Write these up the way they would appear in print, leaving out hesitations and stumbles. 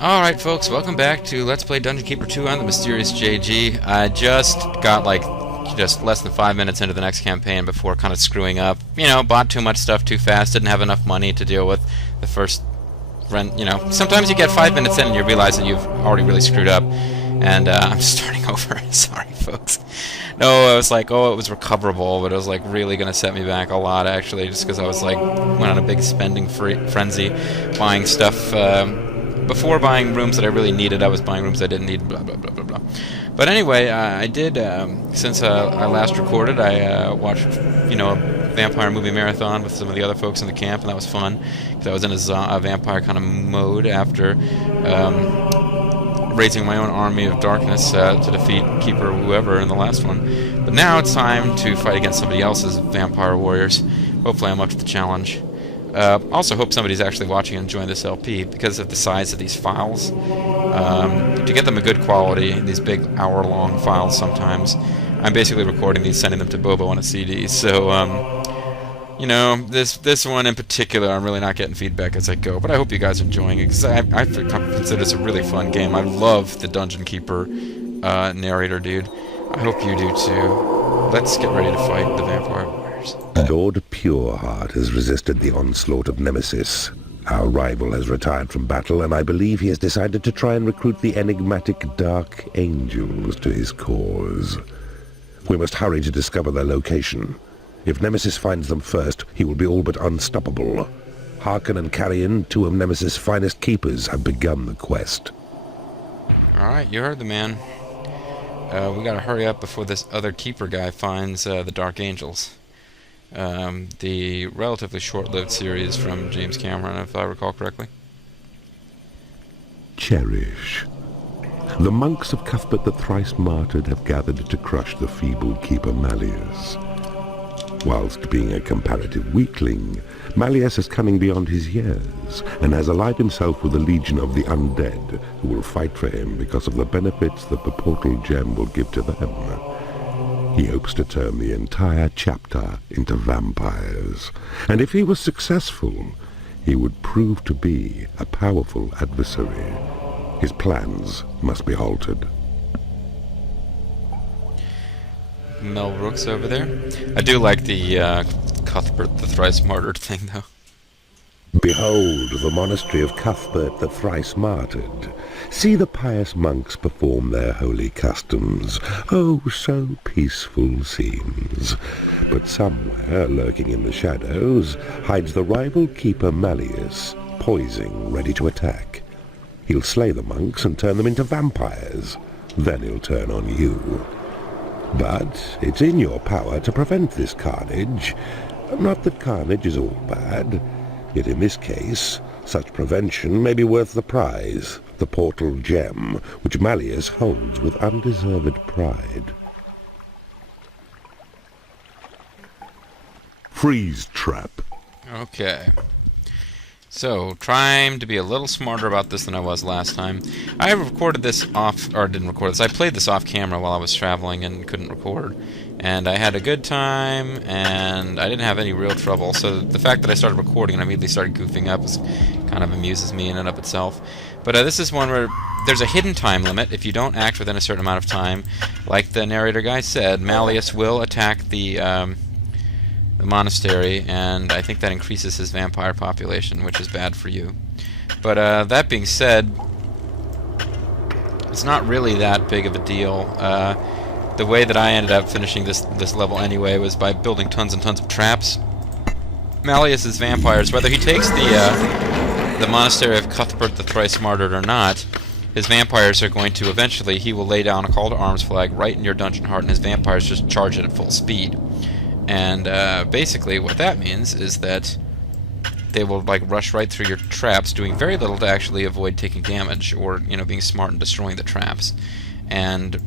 Alright folks, welcome back to Let's Play Dungeon Keeper 2 on the Mysterious JG. I just got just less than 5 minutes into the next campaign before kind of screwing up. Bought too much stuff too fast, didn't have enough money to deal with the first rent. Sometimes you get 5 minutes in and you realize that you've already really screwed up. And I'm starting over. Sorry folks. No, I was like, oh, it was recoverable, but it was like really going to set me back a lot actually, just because I was like, went on a big spending frenzy, buying stuff. Before buying rooms that I really needed, I was buying rooms I didn't need, blah, blah, blah, blah, blah. But anyway, I did, since I last recorded, I watched, a vampire movie marathon with some of the other folks in the camp, and that was fun, because I was in a vampire kind of mode after raising my own army of darkness to defeat Keeper whoever in the last one. But now it's time to fight against somebody else's vampire warriors. Hopefully I'm up to the challenge. Also hope somebody's actually watching and enjoying this LP because of the size of these files. To get them a good quality, these big hour-long files sometimes, I'm basically recording these, sending them to Bobo on a CD. So, this one in particular, I'm really not getting feedback as I go. But I hope you guys are enjoying it because I consider this a really fun game. I love the Dungeon Keeper narrator, dude. I hope you do too. Let's get ready to fight the vampire warriors. Lord Pureheart has resisted the onslaught of Nemesis. Our rival has retired from battle, and I believe he has decided to try and recruit the enigmatic Dark Angels to his cause. We must hurry to discover their location. If Nemesis finds them first, he will be all but unstoppable. Harkin and Carrion, two of Nemesis' finest keepers, have begun the quest. Alright, you heard the man. We gotta hurry up before this other keeper guy finds the Dark Angels. The relatively short-lived series from James Cameron, if I recall correctly. Cherish. The monks of Cuthbert the Thrice Martyred have gathered to crush the feeble keeper Malleus. Whilst being a comparative weakling, Malleus is cunning beyond his years, and has allied himself with a legion of the undead, who will fight for him because of the benefits that the portal gem will give to them. He hopes to turn the entire chapter into vampires, and if he was successful, he would prove to be a powerful adversary. His plans must be halted. Mel Brooks over there. I do like the Cuthbert the Thrice Martyred thing, though. Behold the monastery of Cuthbert the Thrice Martyred. See the pious monks perform their holy customs. Oh, so peaceful scenes. But somewhere, lurking in the shadows, hides the rival keeper Malleus, poising, ready to attack. He'll slay the monks and turn them into vampires. Then he'll turn on you. But it's in your power to prevent this carnage. Not that carnage is all bad. Yet in this case, such prevention may be worth the prize, the portal gem, which Malleus holds with undeserved pride. Freeze trap. Okay. So, trying to be a little smarter about this than I was last time. I recorded this off, or didn't record this, I played this off camera while I was traveling and couldn't record. And I had a good time, and I didn't have any real trouble, so the fact that I started recording and I immediately started goofing up kind of amuses me in and of itself. But this is one where there's a hidden time limit. If you don't act within a certain amount of time, like the narrator guy said, Malleus will attack the monastery, and I think that increases his vampire population, which is bad for you. But that being said, it's not really that big of a deal. The way that I ended up finishing this level anyway was by building tons and tons of traps. Malleus's vampires, whether he takes the monastery of Cuthbert the Thrice Martyred or not, his vampires are going to eventually, he will lay down a call to arms flag right in your dungeon heart, and his vampires just charge it at full speed. And basically what that means is that they will rush right through your traps, doing very little to actually avoid taking damage or being smart and destroying the traps. And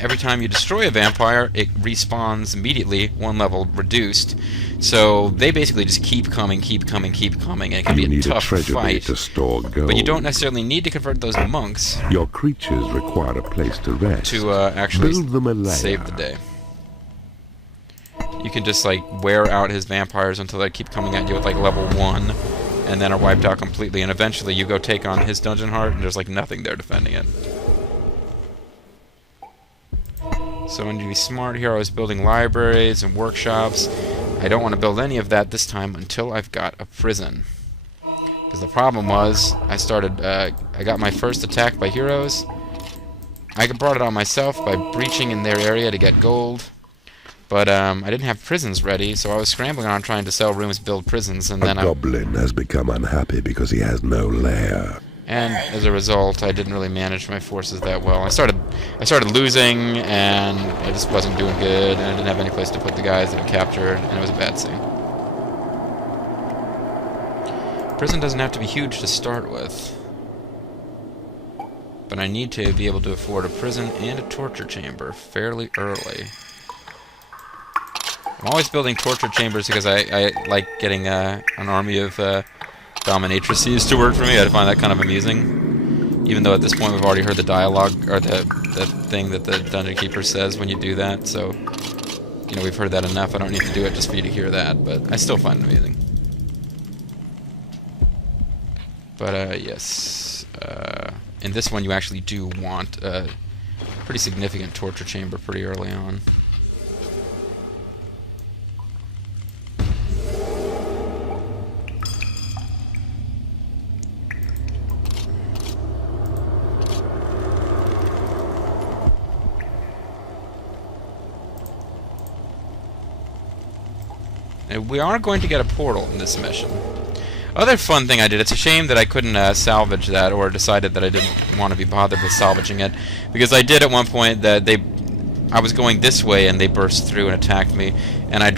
every time you destroy a vampire, it respawns immediately, one level reduced. So they basically just keep coming, and it can be a tough fight. To store gold. But you don't necessarily need to convert those monks. Your creatures require a place to rest. To actually build them a lair. Save the day. You can just wear out his vampires until they keep coming at you with level 1. and then are wiped out completely, and eventually you go take on his dungeon heart, and there's like nothing there defending it. So I need to be smart here. I was building libraries and workshops. I don't want to build any of that this time until I've got a prison. Because the problem was, I got my first attack by heroes. I brought it on myself by breaching in their area to get gold. But I didn't have prisons ready, so I was scrambling on trying to sell rooms, build prisons, and then a goblin has become unhappy because he has no lair. And as a result, I didn't really manage my forces that well. I started losing, and I just wasn't doing good, and I didn't have any place to put the guys that I captured, and it was a bad scene. Prison doesn't have to be huge to start with, but I need to be able to afford a prison and a torture chamber fairly early. I'm always building torture chambers because I like getting an army of dominatrices to work for me. I find that kind of amusing. Even though at this point we've already heard the dialogue, or the thing that the Dungeon Keeper says when you do that, so, you know, we've heard that enough. I don't need to do it just for you to hear that, but I still find it amusing. But, yes. In this one you actually do want a pretty significant torture chamber pretty early on. And we are going to get a portal in this mission. Other fun thing I did, it's a shame that I couldn't salvage that, or decided that I didn't want to be bothered with salvaging it, because I did at one point that I was going this way and they burst through and attacked me, and I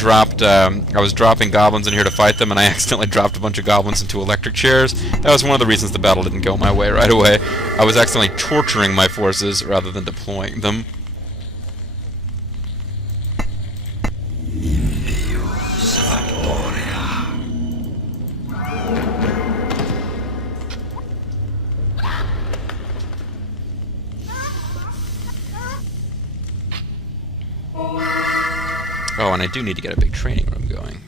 was dropping goblins in here to fight them, and I accidentally dropped a bunch of goblins into electric chairs. That was one of the reasons the battle didn't go my way right away. I was accidentally torturing my forces rather than deploying them. Oh, and I do need to get a big training room going.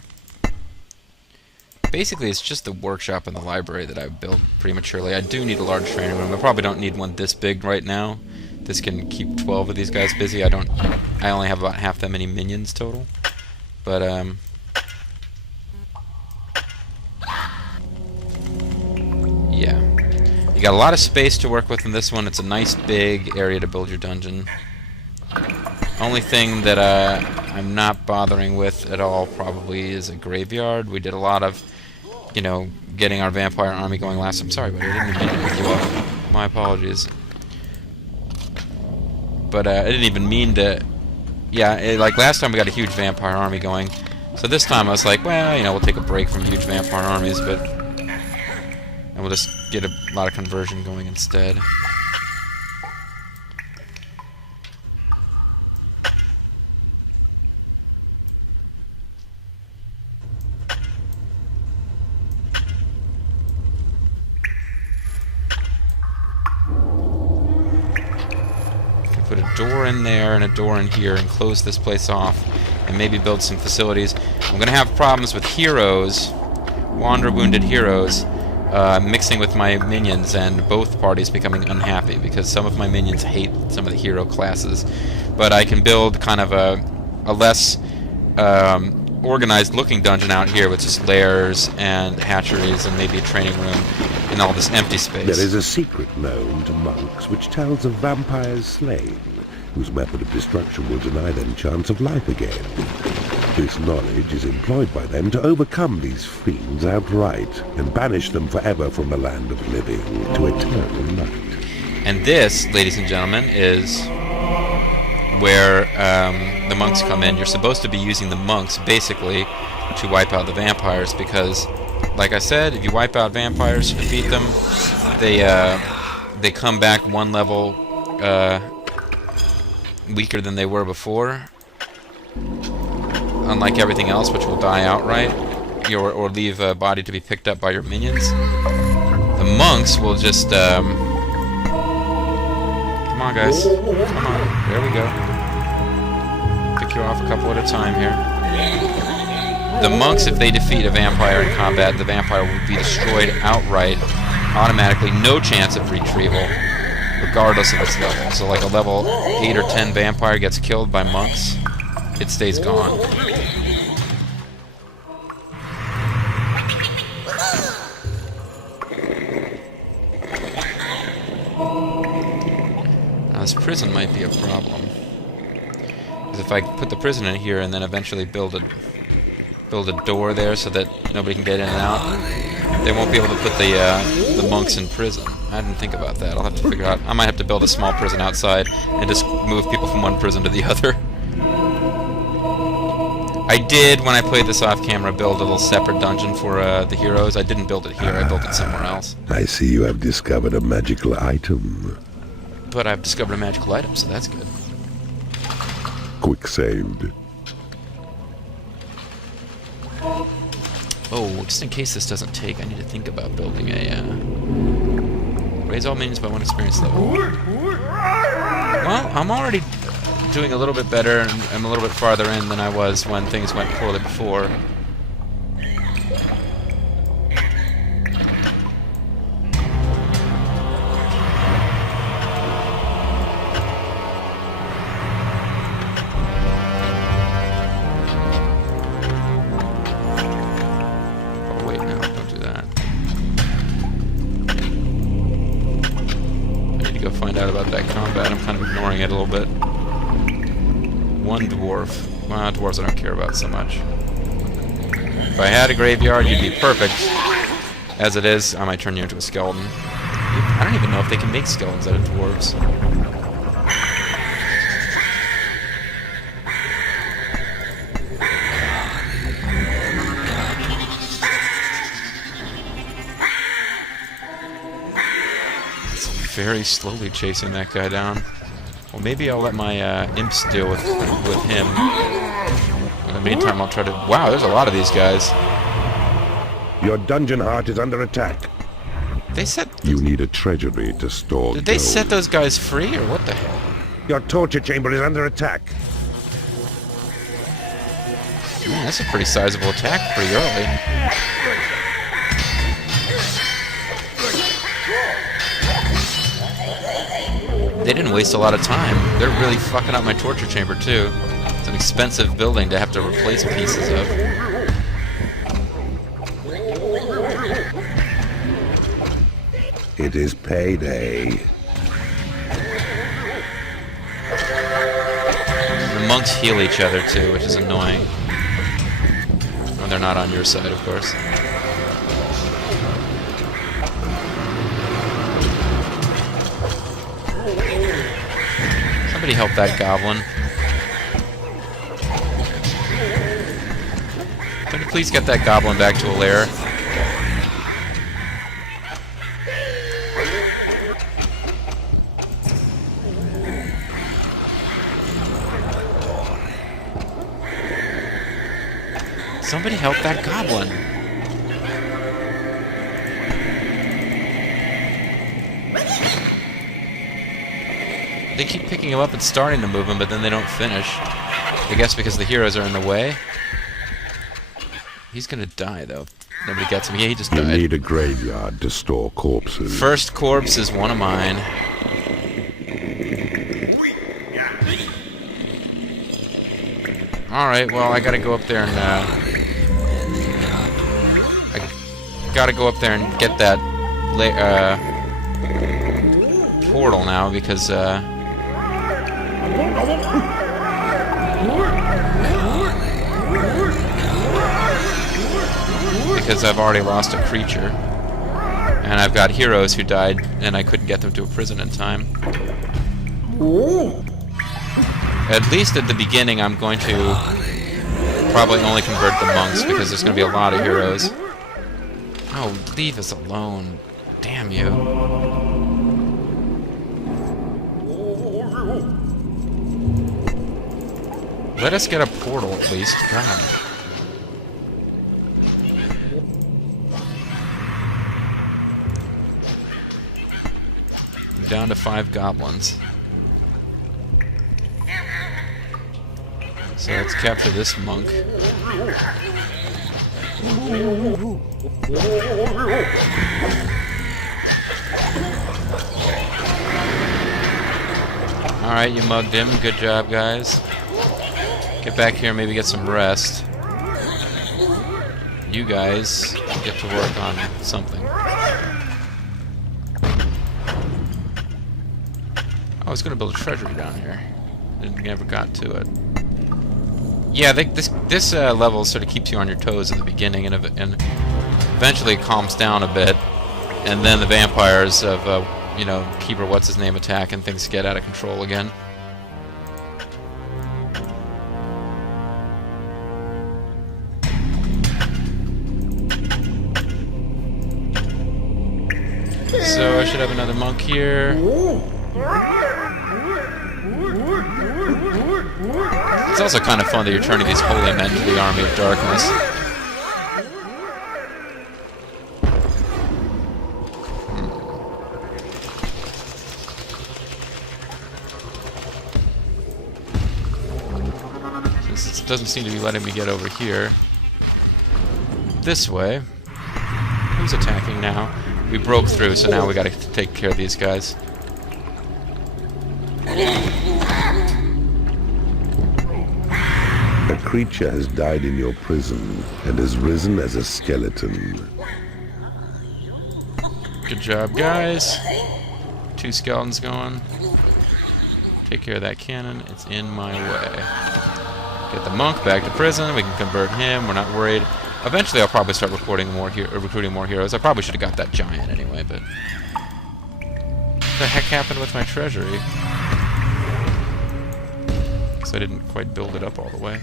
Basically, it's just the workshop and the library that I've built prematurely. I do need a large training room. I probably don't need one this big right now. This can keep 12 of these guys busy. I only have about half that many minions total. But, yeah. You got a lot of space to work with in this one. It's a nice big area to build your dungeon. Only thing that I'm not bothering with at all probably is a graveyard. We did a lot of, you know, getting our vampire army going last. I'm sorry, buddy, I didn't mean to pick you up. My apologies. But I didn't even mean to. Yeah, like last time we got a huge vampire army going. So this time I was like, well, you know, we'll take a break from huge vampire armies, and we'll just get a lot of conversion going instead. Put a door in there and a door in here and close this place off and maybe build some facilities. I'm going to have problems with heroes, wander wounded heroes, mixing with my minions, and both parties becoming unhappy because some of my minions hate some of the hero classes. But I can build kind of a less organized looking dungeon out here with just lairs and hatcheries and maybe a training room in all this empty space. There is a secret known to monks which tells of vampires slain, whose method of destruction will deny them chance of life again. This knowledge is employed by them to overcome these fiends outright and banish them forever from the land of living to eternal night. And this, ladies and gentlemen, is where the monks come in. You're supposed to be using the monks basically to wipe out the vampires because, like I said, if you wipe out vampires, defeat them, they come back one level weaker than they were before. Unlike everything else, which will die outright, or leave a body to be picked up by your minions. The monks will just come on, guys. Come on. There we go. Pick you off a couple at a time here. The monks, if they defeat a vampire in combat, the vampire will be destroyed outright, automatically, no chance of retrieval, regardless of its level. So like a level 8 or 10 vampire gets killed by monks, it stays gone. Now this prison might be a problem. Because if I put the prison in here and then eventually build a door there so that nobody can get in and out, they won't be able to put the monks in prison. I didn't think about that. I'll have to figure out. I might have to build a small prison outside and just move people from one prison to the other. I did, when I played this off camera, build a little separate dungeon for the heroes. I didn't build it here. I built it somewhere else. I see you have discovered a magical item. But I've discovered a magical item, so that's good. Quick saved. Oh, just in case this doesn't take, I need to think about building a, raise all minions by 1 experience level. Well, I'm already doing a little bit better, and I'm a little bit farther in than I was when things went poorly before. I'm kind of ignoring it a little bit. 1 dwarf. Well, dwarves I don't care about so much. If I had a graveyard, you'd be perfect. As it is, I might turn you into a skeleton. I don't even know if they can make skeletons out of dwarves. Very slowly chasing that guy down. Well, maybe I'll let my imps deal with him. In the meantime, I'll try to... Wow, there's a lot of these guys. Your dungeon heart is under attack. They set... You need a treasury to store Did they gold. set those guys free, or what the hell? Your torture chamber is under attack. Man, that's a pretty sizable attack pretty early. They didn't waste a lot of time. They're really fucking up my torture chamber, too. It's an expensive building to have to replace pieces of. It is payday. The monks heal each other, too, which is annoying. When they're not on your side, of course. Somebody help that goblin. Can you please get that goblin back to a lair? Somebody help that goblin. They keep picking him up and starting to move him, but then they don't finish. I guess because the heroes are in the way. He's gonna die, though. Nobody gets him. Yeah, he just died. You need a graveyard to store corpses. First corpse is one of mine. Alright, well, I gotta go up there and, I gotta go up there and get that, portal now, because, I've already lost a creature. And I've got heroes who died, and I couldn't get them to a prison in time. At least at the beginning, I'm going to probably only convert the monks, because there's going to be a lot of heroes. Oh, leave us alone. Damn you. Let us get a portal, at least. God. I'm down to 5 goblins. So let's capture this monk. Alright, you mugged him. Good job, guys. Get back here and maybe get some rest. You guys get to work on something. I was going to build a treasury down here. Never got to it. Yeah, this level sort of keeps you on your toes at the beginning, and eventually it calms down a bit, and then the vampires of, you know, Keeper What's-His-Name attack, and things get out of control again. So I should have another monk here. It's also kind of fun that you're turning these holy men to the army of darkness. This doesn't seem to be letting me get over here. This way. Who's attacking now? We broke through, so now we gotta take care of these guys. A creature has died in your prison and has risen as a skeleton. Good job, guys. 2 skeletons going. Take care of that cannon. It's in my way. Get the monk back to prison. We can convert him. We're not worried. Eventually, I'll probably start recruiting more heroes. I probably should have got that giant anyway, but... What the heck happened with my treasury? Because I didn't quite build it up all the way.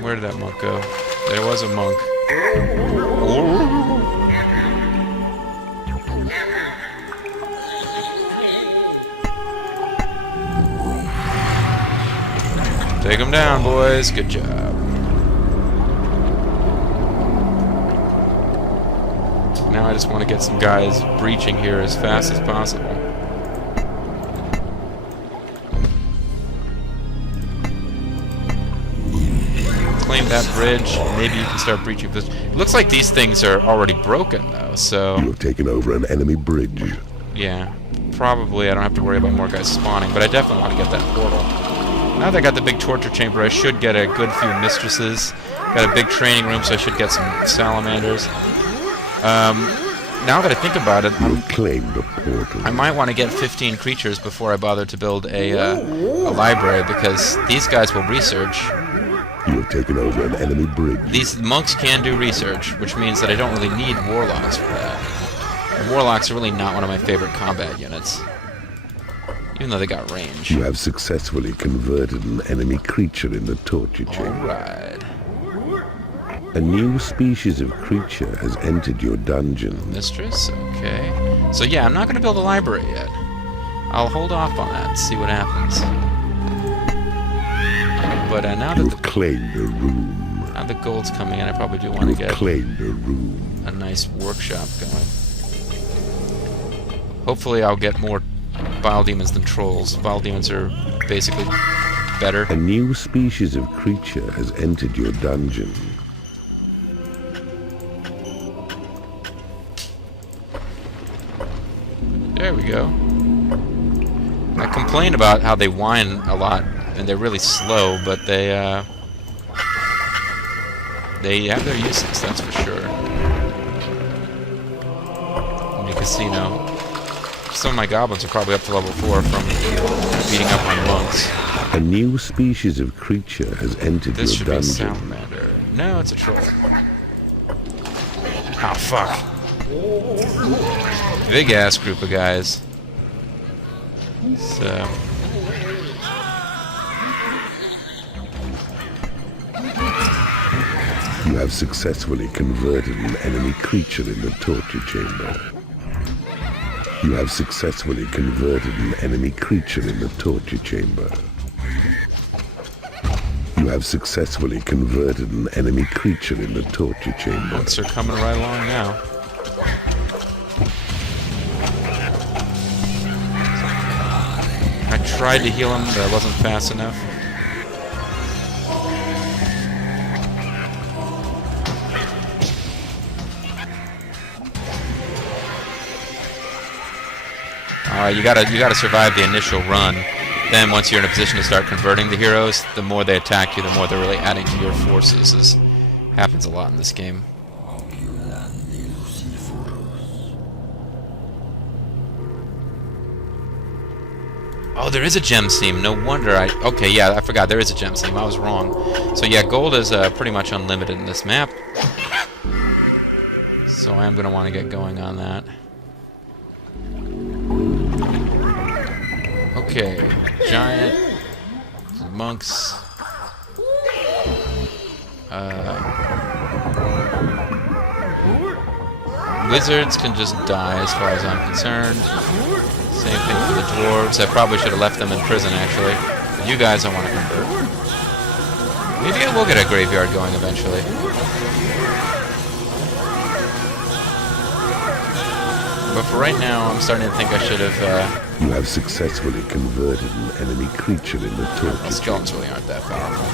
Where did that monk go? There was a monk. Take him down, boys. Good job. Now I just want to get some guys breaching here as fast as possible. Claim that bridge. Maybe you can start breaching this. It looks like these things are already broken, though, so... You have taken over an enemy bridge. Yeah. Probably I don't have to worry about more guys spawning, but I definitely want to get that portal. Now that I got the big torture chamber, I should get a good few mistresses. Got a big training room, so I should get some salamanders. Now that I think about it, I might want to get 15 creatures before I bother to build a library, because these guys will research. You have taken over an enemy bridge. These monks can do research, which means that I don't really need warlocks for that. And warlocks are really not one of my favorite combat units. Even though they got range. You have successfully converted an enemy creature in the torture chamber. Alright. A new species of creature has entered your dungeon. Mistress? Okay. So yeah, I'm not going to build a library yet. I'll hold off on that and see what happens. But now that You've claimed a room. Now the gold's coming in, I probably do want to get claimed a room. A nice workshop going. Hopefully I'll get more Vile Demons than Trolls. Vile Demons are basically better. A new species of creature has entered your dungeon. There we go. I complain about how they whine a lot, and they're really slow, but they have their uses, that's for sure. In the casino. Some of my goblins are probably up to level 4 from beating up on monks. A new species of creature has entered this your dungeon. This dungeon. should be a salamander. No, it's a troll. Oh, fuck. Big ass group of guys. So... You have successfully converted an enemy creature in the torture chamber. You have successfully converted an enemy creature in the torture chamber. You have successfully converted an enemy creature in the torture chamber. Monks are coming right along now. tried to heal him, but I wasn't fast enough. Alright, you gotta survive the initial run. Then once you're in a position to start converting the heroes, the more they attack you, the more they're really adding to your forces. This happens a lot in this game. Oh, there is a gem seam. No wonder I... Okay, yeah, I forgot. There is a gem seam. I was wrong. So yeah, gold is pretty much unlimited in this map. So I am going to want to get going on that. Okay, giant, monks, wizards can just die as far as I'm concerned. Same thing for the dwarves. I probably should have left them in prison actually. But you guys I want to convert. Maybe I will get a graveyard going eventually. But for right now, I'm starting to think I should have... You have successfully converted an enemy creature in the torture. Skeletons really aren't that powerful.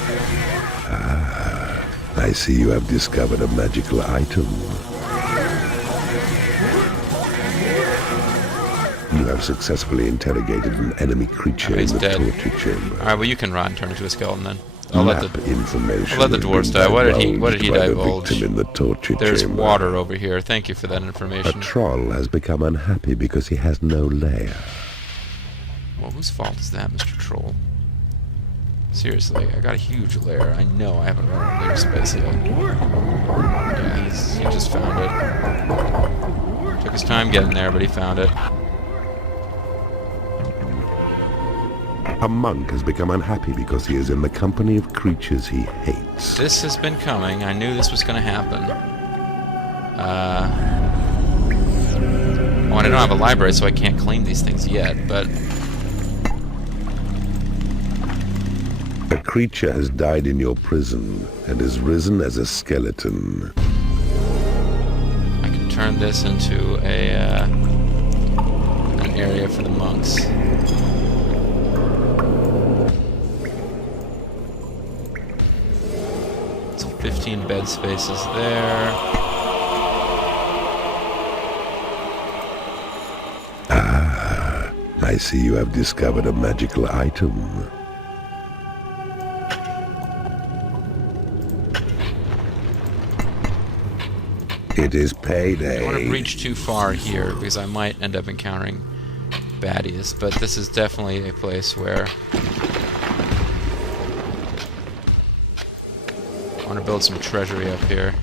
Ah, I see you have discovered a magical item. You have successfully interrogated an enemy creature in the torture chamber. Alright, well you can run, turn into a skeleton then. I'll let the dwarves die. What did he divulge? In the torture There's chamber. Water over here. Thank you for that information. A troll has become unhappy because he has no lair. Well, whose fault is that, Mr. Troll? Seriously, I got a huge lair. I know I haven't run a lair space yet. Yeah, he just found it. Took his time getting there, but he found it. A monk has become unhappy because he is in the company of creatures he hates. This has been coming. I knew this was going to happen. Well, I don't have a library, so I can't claim these things yet, but... A creature has died in your prison and is risen as a skeleton. I can turn this into an area for the monks. So 15 bed spaces there. Ah, I see you have discovered a magical item. It is payday. I don't want to reach too far here because I might end up encountering baddies, but this is definitely a place where I want to build some treasury up here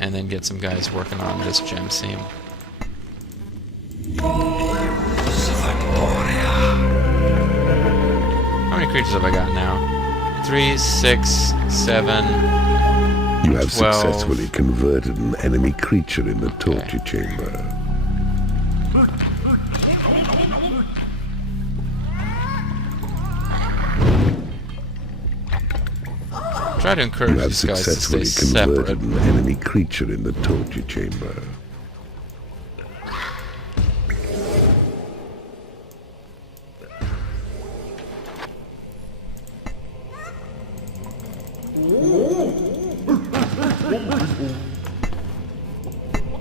and then get some guys working on this gem seam. How many creatures have I got now? 3, 6, 7. You have 12. successfully converted an enemy creature in the torture chamber. Try to encourage these guys to stay separate. You have successfully converted an enemy creature in the torture chamber.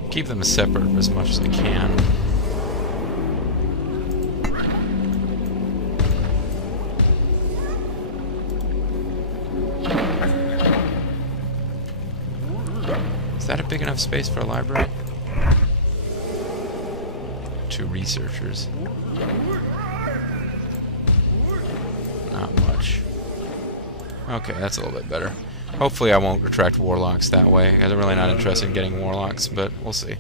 Keep them separate as much as I can. Is that a big enough space for a library? 2 researchers. Not much. Okay, that's a little bit better. Hopefully I won't attract warlocks that way. I'm really not interested in getting warlocks, but we'll see.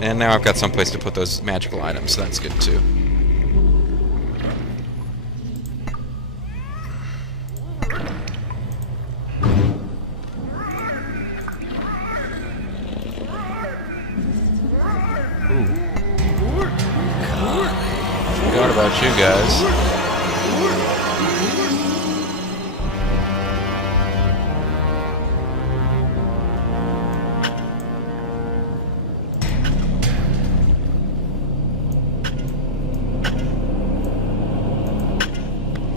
And now I've got some place to put those magical items, so that's good too. Ooh. Forgot about you guys.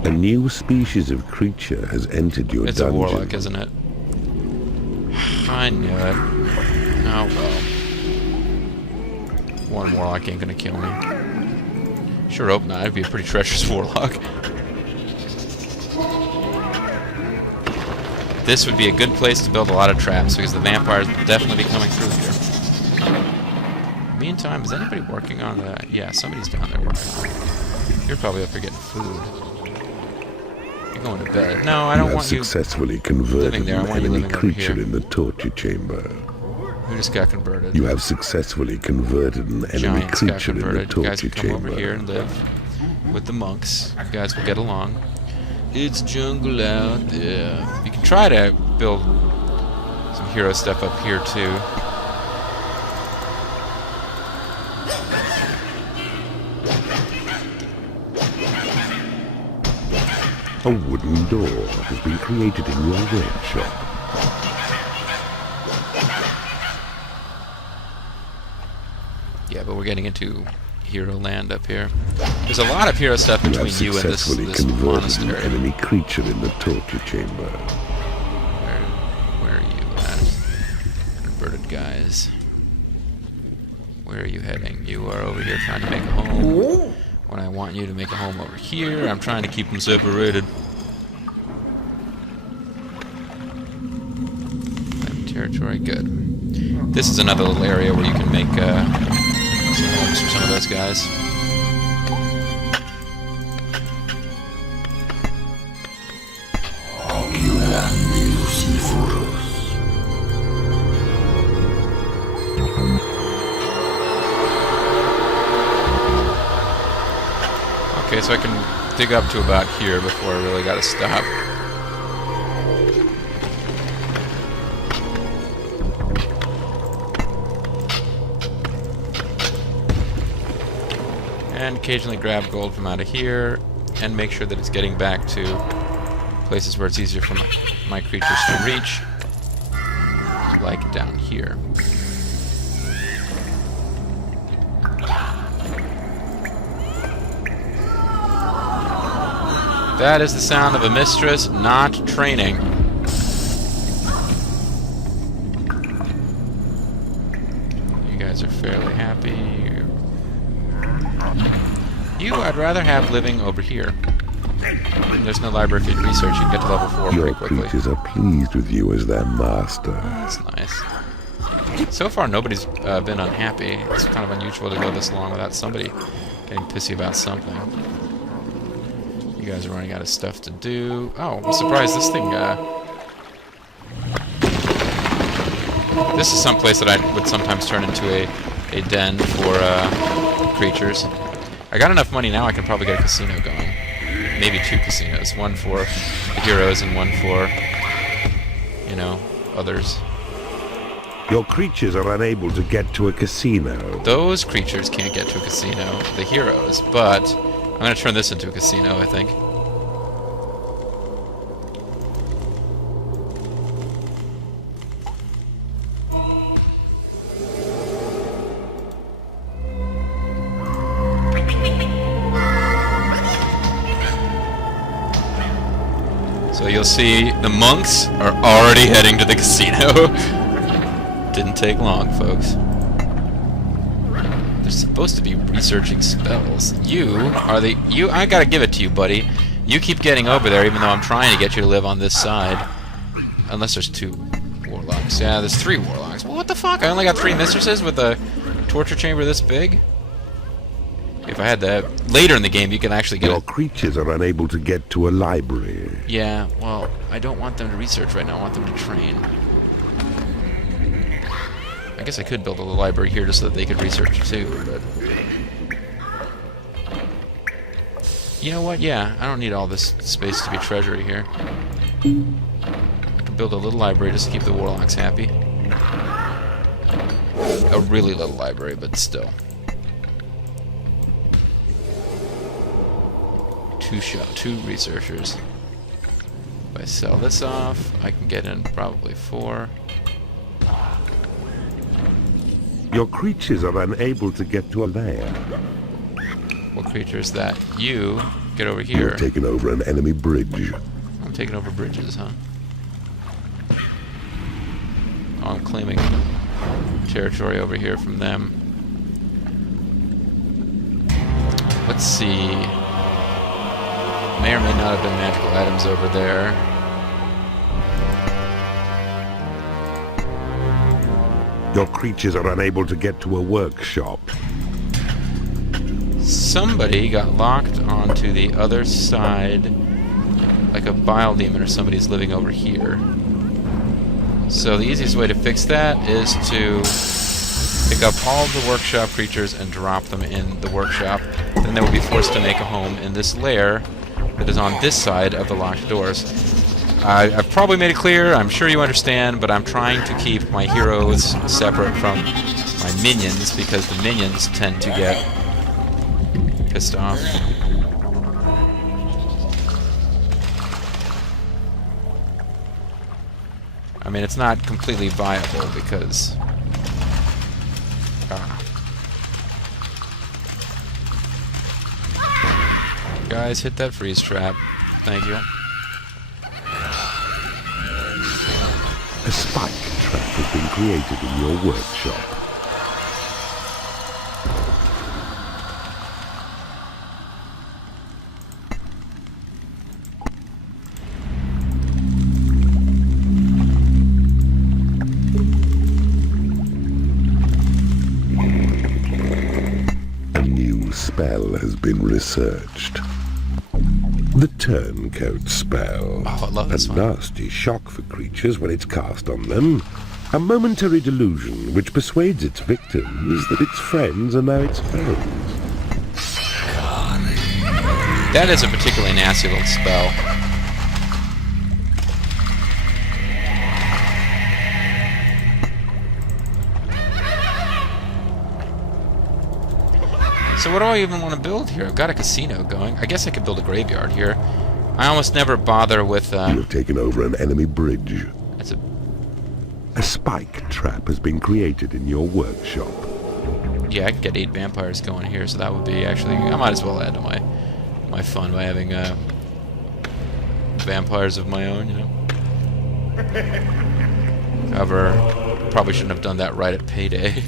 A new species of creature has entered your It's dungeon. a warlock, isn't it? I knew it. Oh well. One warlock ain't gonna kill me. Sure hope not. It'd be a pretty treacherous warlock. This would be a good place to build a lot of traps because the vampires will definitely be coming through here. Meantime, is anybody working on the... Yeah, somebody's down there working on it. You're probably up here getting food. You're going to bed. No, I don't want you successfully converted living there. I an want you enemy living over creature here. in the torture chamber. Who just got converted? You have successfully converted an enemy Giants got creature in the converted. You guys torture can come over chamber. here and live with the monks. You guys will get along. It's jungle out there. You can try to build some hero stuff up here too. A wooden door has been created in your workshop. Yeah, but we're getting into hero land up here. There's a lot of hero stuff You between have you and this successfully converted an monastery. enemy creature in the torture chamber. Where are you at? Converted guys. Where are you heading? You are over here trying to make a home. When I want you to make a home over here, I'm trying to keep them separated. Territory, good. This is another little area where you can make some homes for some of those guys. Okay, so I can dig up to about here before I really gotta stop. And occasionally grab gold from out of here and make sure that it's getting back to places where it's easier for my creatures to reach, like down here. That is the sound of a mistress not training. You guys are fairly happy. You, I'd rather have living over here. And there's no library for you to research. You can get to level 4 Your pretty quickly. creatures are pleased with you as their master. That's nice. So far, nobody's been unhappy. It's kind of unusual to go this long without somebody getting pissy about something. You guys are running out of stuff to do. Oh, I'm surprised this thing, this is some place that I would sometimes turn into a den for, creatures. I got enough money now I can probably get a casino going. Maybe 2 casinos. One for the heroes and one for, you know, others. Your creatures are unable to get to a casino. Those creatures can't get to a casino, the heroes, but I'm going to turn this into a casino, I think. So you'll see the monks are already heading to the casino. Didn't take long, folks. They're supposed to be researching spells. I gotta give it to you, buddy. You keep getting over there even though I'm trying to get you to live on this side. Unless there's 2 warlocks. Yeah, there's 3 warlocks. Well, what the fuck? I only got 3 mistresses with a torture chamber this big? If I had that later in the game, you can actually get Your creatures are unable to get to a library. Yeah, well, I don't want them to research right now. I want them to train. I guess I could build a little library here just so that they could research too, but... You know what? Yeah, I don't need all this space to be treasury here. I can build a little library just to keep the warlocks happy. A really little library, but still. 2 researchers. If I sell this off, I can get in probably 4. Your creatures are unable to get to a lair. What creature is that? You get over here. You've taken over an enemy bridge. I'm taking over bridges, huh? Oh, I'm claiming territory over here from them. Let's see. May or may not have been magical items over there. Your creatures are unable to get to a workshop. Somebody got locked onto the other side, like a bile demon or somebody's living over here. So the easiest way to fix that is to pick up all the workshop creatures and drop them in the workshop. Then they will be forced to make a home in this lair that is on this side of the locked doors. I've probably made it clear, I'm sure you understand, but I'm trying to keep my heroes separate from my minions because the minions tend to get pissed off. I mean, it's not completely viable because... Guys, hit that freeze trap. Thank you. A spike trap has been created in your workshop. A new spell has been researched. The Turncoat spell. Oh, I love this a one. nasty shock for creatures when it's cast on them. A momentary delusion which persuades its victims that its friends are now its foes. That is a particularly nasty little spell. So what do I even want to build here? I've got a casino going. I guess I could build a graveyard here. I almost never bother with... You have taken over an enemy bridge. That's a... A spike trap has been created in your workshop. Yeah, I can get 8 vampires going here, so that would be actually... I might as well add to my fun by having vampires of my own, you know? However, probably shouldn't have done that right at payday.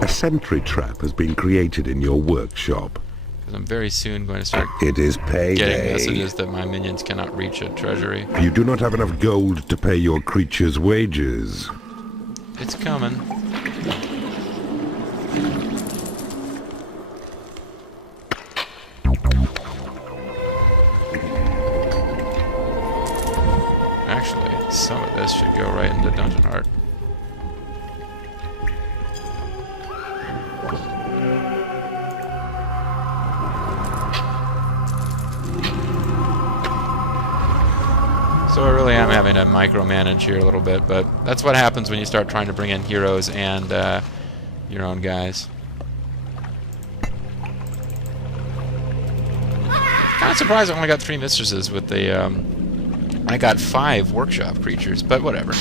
A sentry trap has been created in your workshop. Because I'm very soon going to start It is getting payday. messages that my minions cannot reach a treasury. You do not have enough gold to pay your creatures' wages. It's coming. Actually, some of this should go right into Dungeon Heart. So I really am having to micromanage here a little bit, but that's what happens when you start trying to bring in heroes and your own guys. Kind of surprised I only got 3 mistresses with the... I got 5 workshop creatures, but whatever.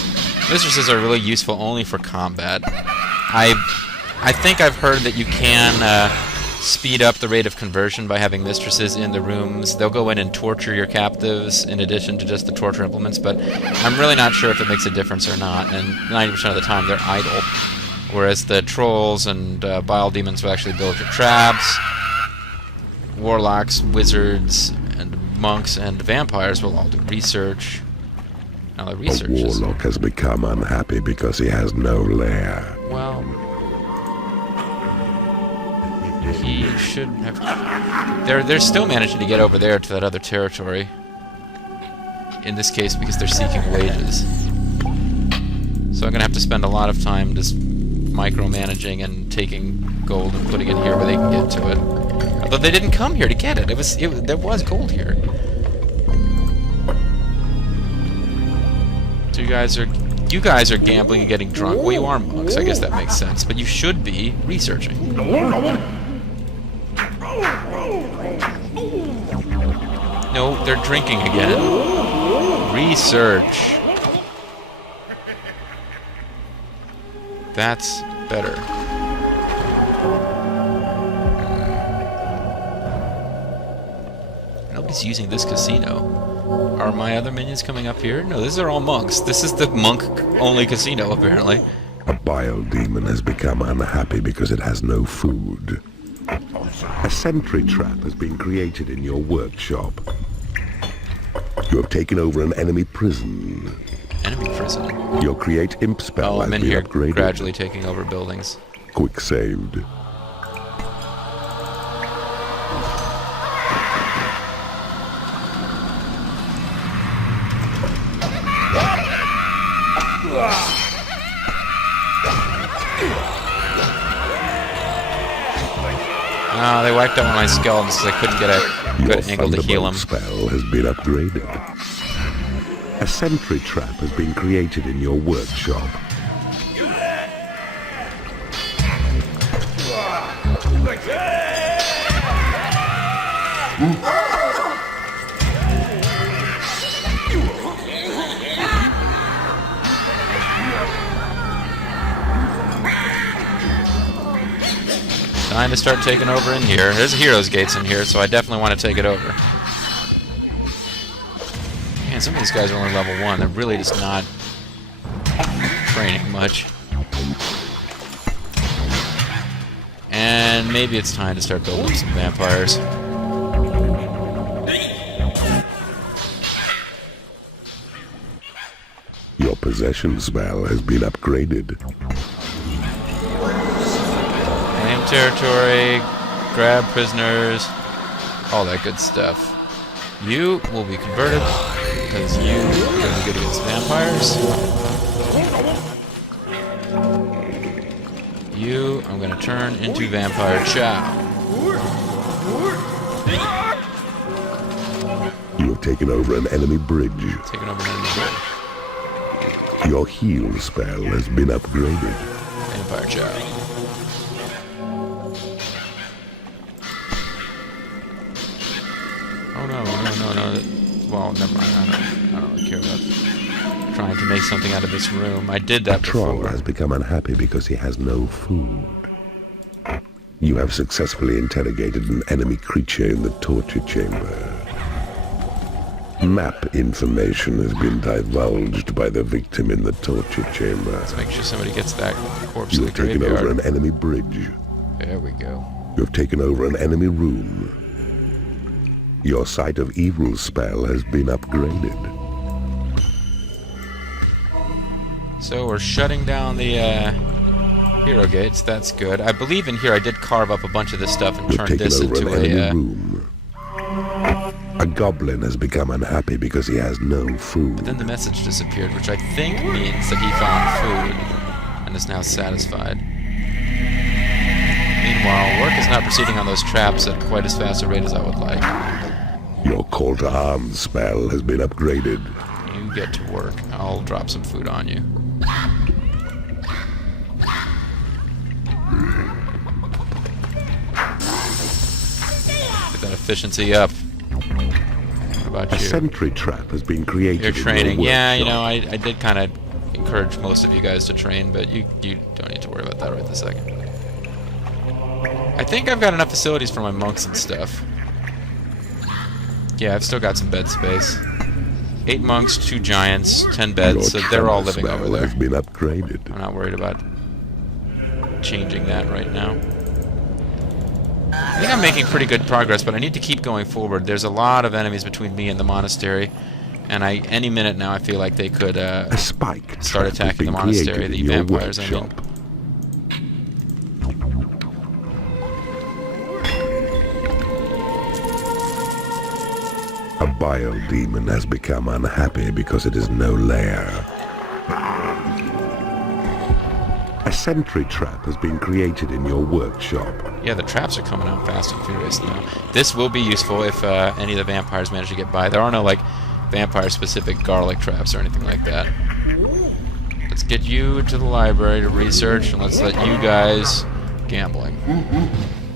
Mistresses are really useful only for combat. I think I've heard that you can speed up the rate of conversion by having mistresses in the rooms. They'll go in and torture your captives in addition to just the torture implements, but I'm really not sure if it makes a difference or not, and 90% of the time they're idle. Whereas the trolls and bile demons will actually build your traps. Warlocks, wizards, and monks and vampires will all do research. Now the research A is... warlock has become unhappy because he has no lair. Well... he should have... They're still managing to get over there to that other territory. In this case, because they're seeking wages. So I'm going to have to spend a lot of time just micromanaging and taking gold and putting it here where they can get to it. Although they didn't come here to get it. There was gold here. So you guys are gambling and getting drunk. Well, you are monks. I guess that makes sense. But you should be researching. No, they're drinking again. Research. That's better. Nobody's using this casino. Are my other minions coming up here? No, these are all monks. This is the monk-only casino, apparently. A bile demon has become unhappy because it has no food. A sentry trap has been created in your workshop. You have taken over an enemy prison. Enemy prison? Your create imp spell has I'm in been here upgraded. gradually taking over buildings. Quick saved. Oh, they wiped out one of my skeletons because I couldn't get a good angle to heal him. Spell has been upgraded. A sentry trap has been created in your workshop. Time to start taking over in here. There's a hero's gates in here, so I definitely want to take it over. Man, some of these guys are only level 1. They're really just not training much. And maybe it's time to start building some vampires. Your possession spell has been upgraded. Claim territory, grab prisoners, all that good stuff. You will be converted because you are going to be good against vampires. You, I'm going to turn into Vampire Chow. You have taken over an enemy bridge. Taking over an enemy bridge. Your heal spell has been upgraded. Vampire Chow. Oh no. Well, never mind. I don't really care about trying to make something out of this room. I did that Troll before. has become unhappy because he has no food. You have successfully interrogated an enemy creature in the torture chamber. Map information has been divulged by the victim in the torture chamber. Let's make sure somebody gets that corpse You in have the taken graveyard. over an enemy bridge. There we go. You have taken over an enemy room. Your Sight of Evil spell has been upgraded. So we're shutting down the hero gates. That's good. I believe in here I did carve up a bunch of this stuff and You have turn taken this over into an enemy a... room. A goblin has become unhappy because he has no food. Then the message disappeared, which I think means that he found food and is now satisfied. Meanwhile, work is not proceeding on those traps at quite as fast a rate as I would like. Your Call to Arms spell has been upgraded. You get to work. I'll drop some food on you. Get that efficiency up. What about A you? sentry trap has been created. You're training. In your Yeah, workshop. I did kind of encourage most of you guys to train, but you don't need to worry about that right this second. I think I've got enough facilities for my monks and stuff. Yeah, I've still got some bed space. 8 monks, 2 giants, 10 beds, so they're all living over there. Has been upgraded. I'm not worried about changing that right now. I think I'm making pretty good progress, but I need to keep going forward. There's a lot of enemies between me and the monastery, and any minute now I feel like they could A spike start trap has attacking the been monastery, created the in your vampires, I mean. workshop. A bile demon has become unhappy because it is no lair. A sentry trap has been created in your workshop. Yeah, the traps are coming out fast and furious now. This will be useful if any of the vampires manage to get by. There are no, like, vampire-specific garlic traps or anything like that. Let's get you to the library to research, and let's let you guys gambling.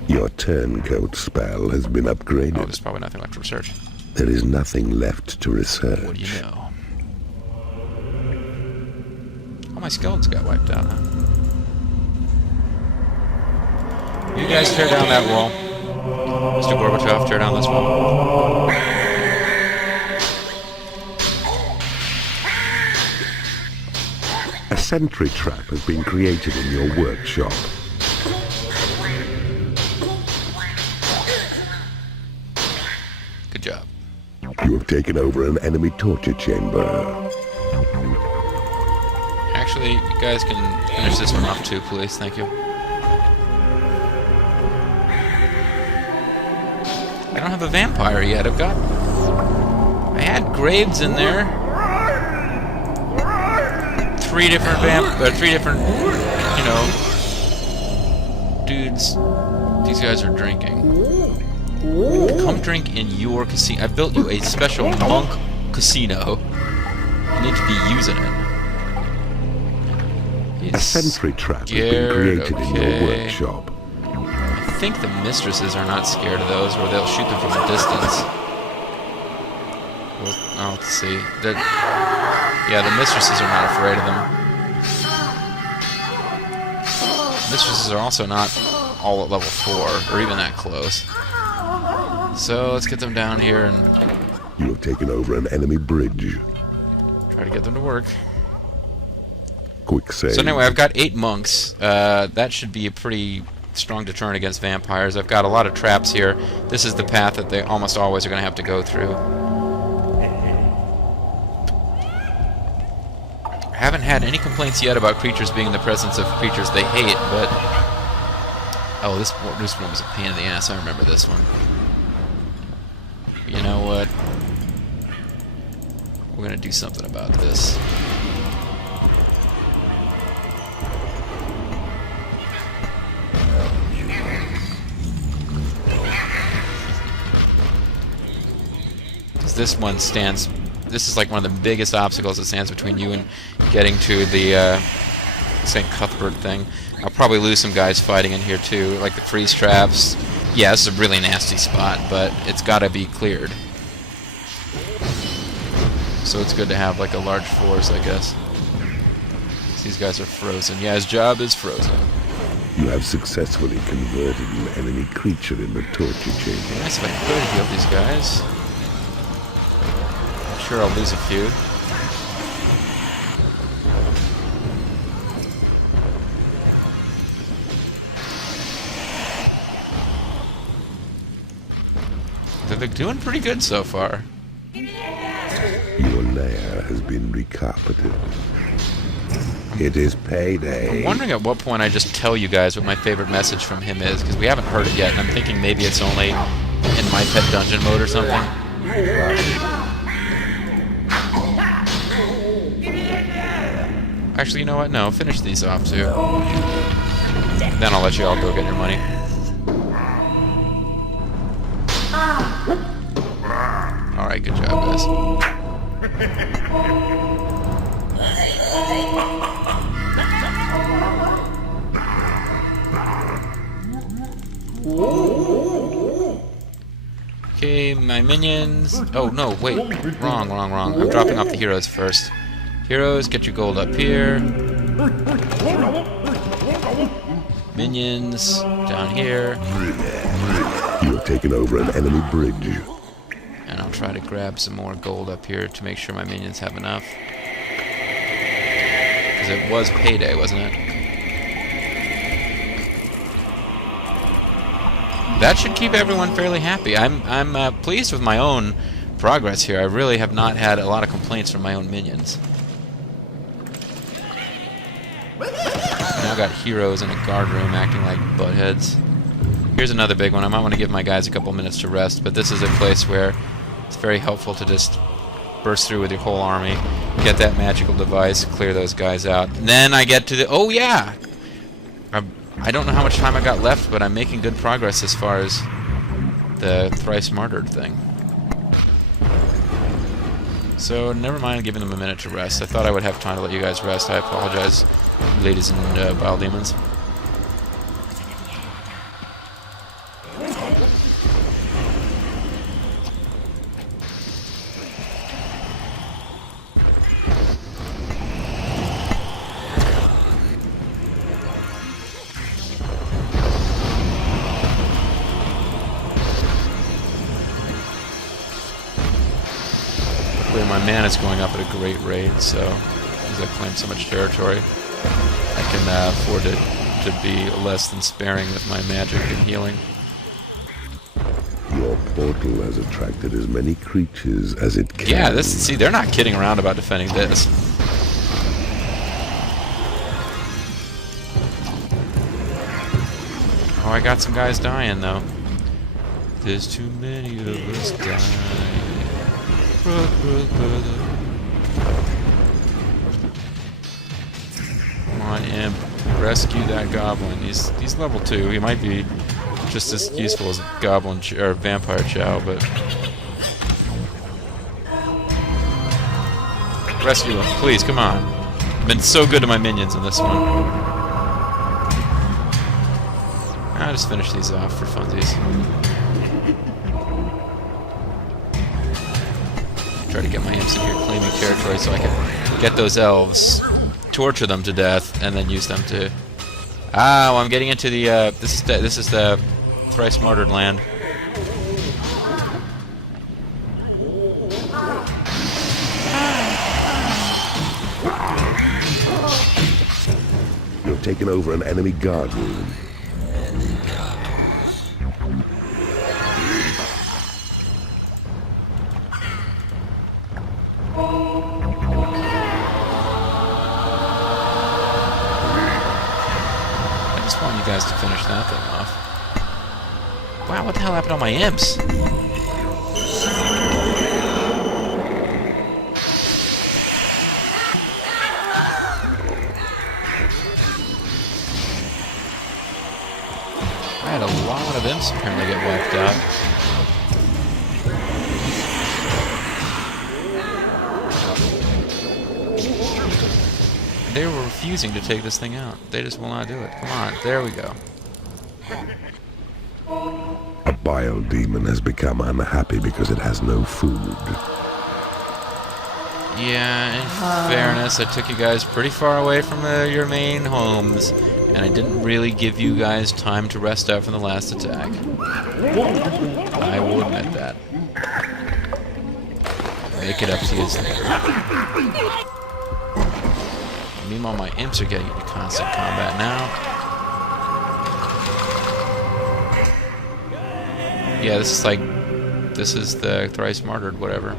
Your turncoat spell has been Oh, upgraded. there's probably nothing left to research. There is nothing left to research. What do you know? Oh, my skeletons got wiped out, huh? You guys tear down that wall. Mr. Gorbachev, tear down this wall. A sentry trap has been created in your workshop. Good job. You have taken over an enemy torture chamber. Actually, you guys can finish this one off too, please. Thank you. I don't have a vampire yet. I had Graves in there. Three different, you know, dudes. These guys are drinking. Come drink in your casino. I built you a special monk casino. You need to be using it. A sentry trap has been created in your workshop. I think the mistresses are not scared of those, or they'll shoot them from a distance. Well, oh, let's see. Yeah, the mistresses are not afraid of them. Mistresses are also not all at level 4, or even that close. So let's get them down here and you have taken over an enemy bridge. Try to get them to work. Quick save. So anyway, I've got 8 monks. That should be a pretty strong deterrent against vampires. I've got a lot of traps here. This is the path that they almost always are going to have to go through. I haven't had any complaints yet about creatures being in the presence of creatures they hate, but... Oh, this one was a pain in the ass. I remember this one. But you know what? We're going to do something about this. This one stands... This is like one of the biggest obstacles that stands between you and getting to the St. Cuthbert thing. I'll probably lose some guys fighting in here too, like the freeze traps. Yeah, this is a really nasty spot, but it's got to be cleared. So it's good to have like a large force, I guess. These guys are frozen. Yeah, his job is frozen. You have successfully converted an enemy creature in the torture chamber. Nice if I could heal these guys. Sure, I'll lose a few. They're doing pretty good so far. Your lair has been recarpeted. It is payday. I'm wondering at what point I just tell you guys what my favorite message from him is, because we haven't heard it yet, and I'm thinking maybe it's only in my pet dungeon mode or something. Actually, you know what? No, finish these off too. Then I'll let you all go get your money. Alright, good job, guys. Okay, my minions... Oh, no, wait. Wrong. I'm dropping off the heroes first. Heroes, get your gold up here. Minions, down here. You have taken over an enemy bridge. And I'll try to grab some more gold up here to make sure my minions have enough. Because it was payday, wasn't it? That should keep everyone fairly happy. I'm pleased with my own progress here. I really have not had a lot of complaints from my own minions. Now got heroes in a guard room acting like buttheads. Here's another big one. I might want to give my guys a couple minutes to rest, but this is a place where it's very helpful to just burst through with your whole army, get that magical device, clear those guys out. And then I get to the... Oh, yeah! I don't know how much time I got left, but I'm making good progress as far as the Thrice Martyred thing. So, never mind giving them a minute to rest. I thought I would have time to let you guys rest. I apologize, ladies and bile demons. my mana's going up at a great rate, so as I claim so much territory, I can afford it to be less than sparing with my magic and healing. Your portal has attracted as many creatures as it can. Yeah, see, they're not kidding around about defending this. Oh, I got some guys dying, though. There's too many of us dying. Brother. Come on, Imp. Rescue that goblin. He's level 2. He might be just as useful as goblin or vampire chow, but rescue him, please. Come on. I've been so good to my minions in this one. I'll just finish these off for funsies. Try to get my imps in here claiming territory so I can get those elves, torture them to death, and then use them to. Ah, well, I'm getting into the. This is the Thrice Martyred land. You've taken over an enemy guard room. I just want you guys to finish that thing off. Wow, what the hell happened to all my imps? I had a lot of imps apparently get wiped out. They were refusing to take this thing out. They just will not do it. Come on, there we go. A bile demon has become unhappy because it has no food. Yeah, in fairness, I took you guys pretty far away from your main homes, and I didn't really give you guys time to rest up from the last attack. I will admit that. Make it up to you. Meanwhile, my imps are getting into constant combat now. Yeah, this is the Thrice Martyred, whatever.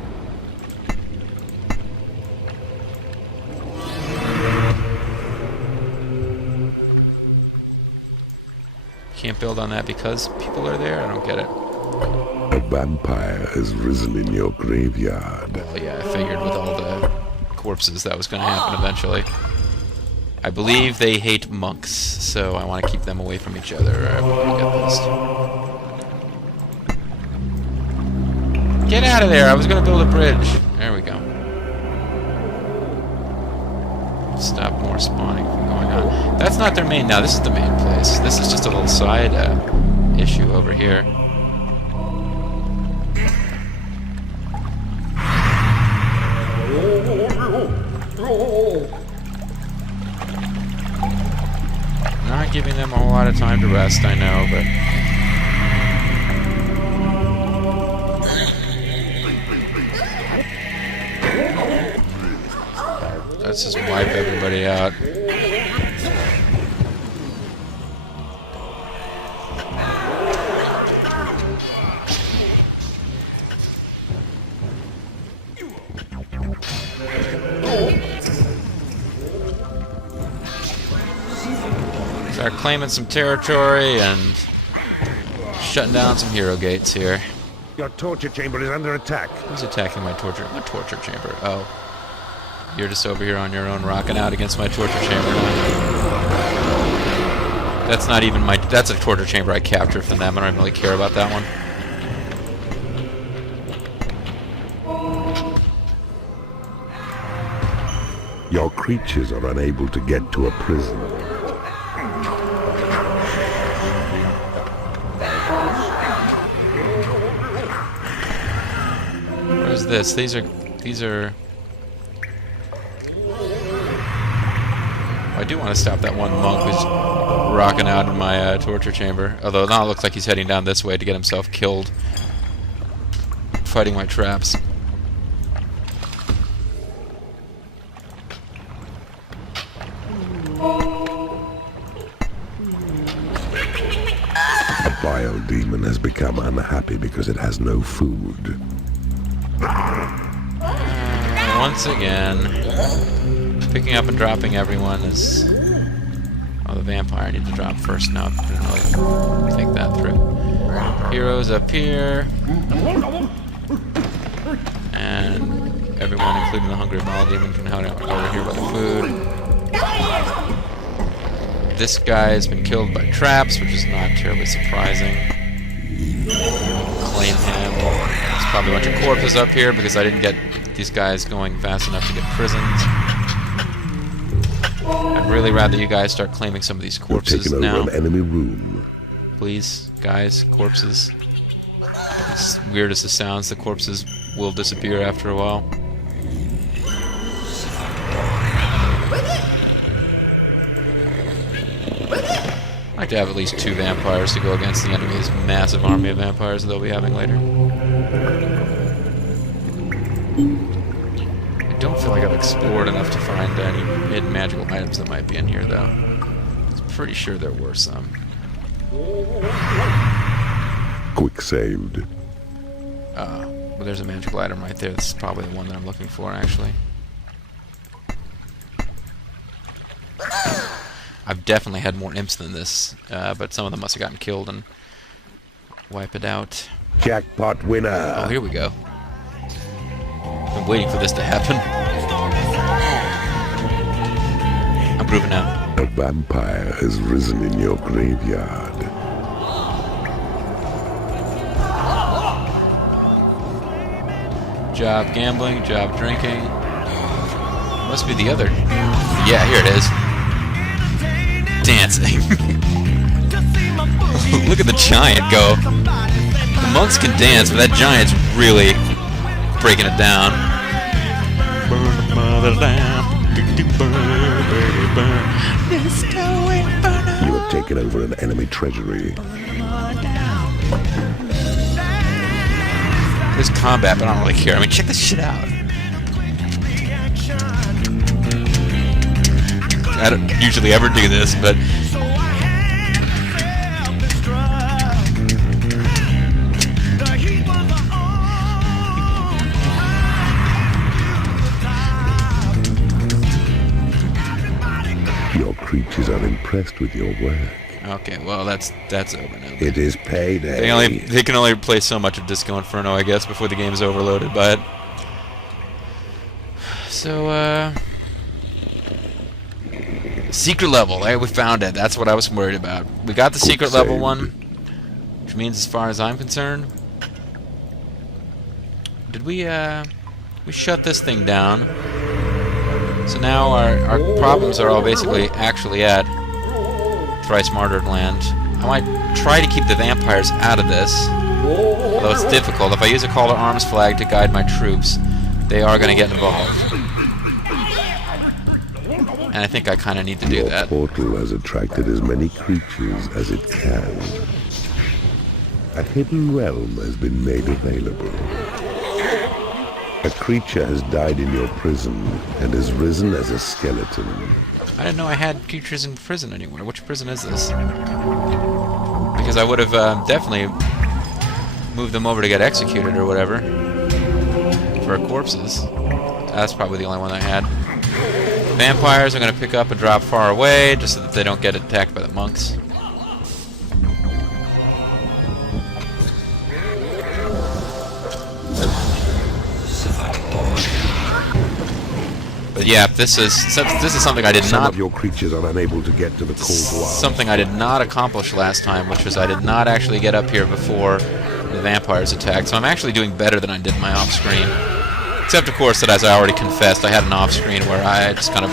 Can't build on that because people are there? I don't get it. A vampire has risen in your graveyard. Well, yeah, I figured with all the corpses that was going to happen eventually. I believe they hate monks, so I want to keep them away from each other. Or we'll get pissed. Get out of there! I was going to build a bridge. There we go. Stop more spawning from going on. That's not their main. Now, this is the main place. This is just a little side issue over here. Not giving them a whole lot of time to rest, I know, but let's just wipe everybody out. Start claiming some territory and shutting down some hero gates here. Your torture chamber is under attack. Who's attacking my torture chamber? Oh. You're just over here on your own rocking out against my torture chamber now. That's not even my... That's a torture chamber I captured from them. I don't really care about that one. Your creatures are unable to get to a prison. What is this? These are... I do want to stop that one monk who's rocking out in my torture chamber. Although now it looks like he's heading down this way to get himself killed. Fighting my traps. bile demon has become unhappy because it has no food. Once again, picking up and dropping everyone is... Oh, the vampire I need to drop first. No, I didn't really think that through. Heroes up here. And everyone, including the hungry bile demon, can hide out over here by the food. This guy has been killed by traps, which is not terribly surprising. Claim him. There's probably a bunch of corpses up here because I didn't get these guys going fast enough to get prisons. I'd really rather you guys start claiming some of these corpses now. Over an enemy room. Please, guys, corpses. As weird as it sounds, the corpses will disappear after a while. I'd like to have at least 2 vampires to go against the enemy's massive army of vampires they'll be having later. I don't feel like I've explored enough to find any hidden magical items that might be in here, though. I'm pretty sure there were some. Quick saved. Well, there's a magical item right there. This is probably the one that I'm looking for, actually. I've definitely had more imps than this, but some of them must have gotten killed and wipe it out. Jackpot winner! Oh, here we go. Been waiting for this to happen. I'm grooving now. A vampire has risen in your graveyard. Job gambling, job drinking. Must be the other. Yeah, here it is. Dancing. Look at the giant go. The monks can dance, but that giant's really breaking it down. Burn the mother down. You have taken over an enemy treasury. There's combat, but I don't really care. I mean, check this shit out. I don't usually ever do this, but... Your creatures are impressed with your work. Okay, well, that's over now. It is payday. They can only play so much of Disco Inferno, I guess, before the game's overloaded by it. So, secret level. Hey, we found it. That's what I was worried about. We got the secret level one, which means, as far as I'm concerned, did we shut this thing down? So now our problems are all basically actually at Thrice Martyred land. I might try to keep the vampires out of this, although it's difficult. If I use a call to arms flag to guide my troops, they are going to get involved. And I think I kind of need to do that. Your portal has attracted as many creatures as it can. A hidden realm has been made available. A creature has died in your prison and has risen as a skeleton. I didn't know I had creatures in prison anywhere. Which prison is this? Because I would have definitely moved them over to get executed or whatever. For corpses. That's probably the only one I had. Vampires I'm going to pick up and drop far away, just so that they don't get attacked by the monks. But yeah, this is something I did Some not. of your creatures are unable to get to the cold wall. Something I did not accomplish last time, which was I did not actually get up here before the vampires attacked. So I'm actually doing better than I did my off-screen. Except, of course, that as I already confessed, I had an off-screen where I just kind of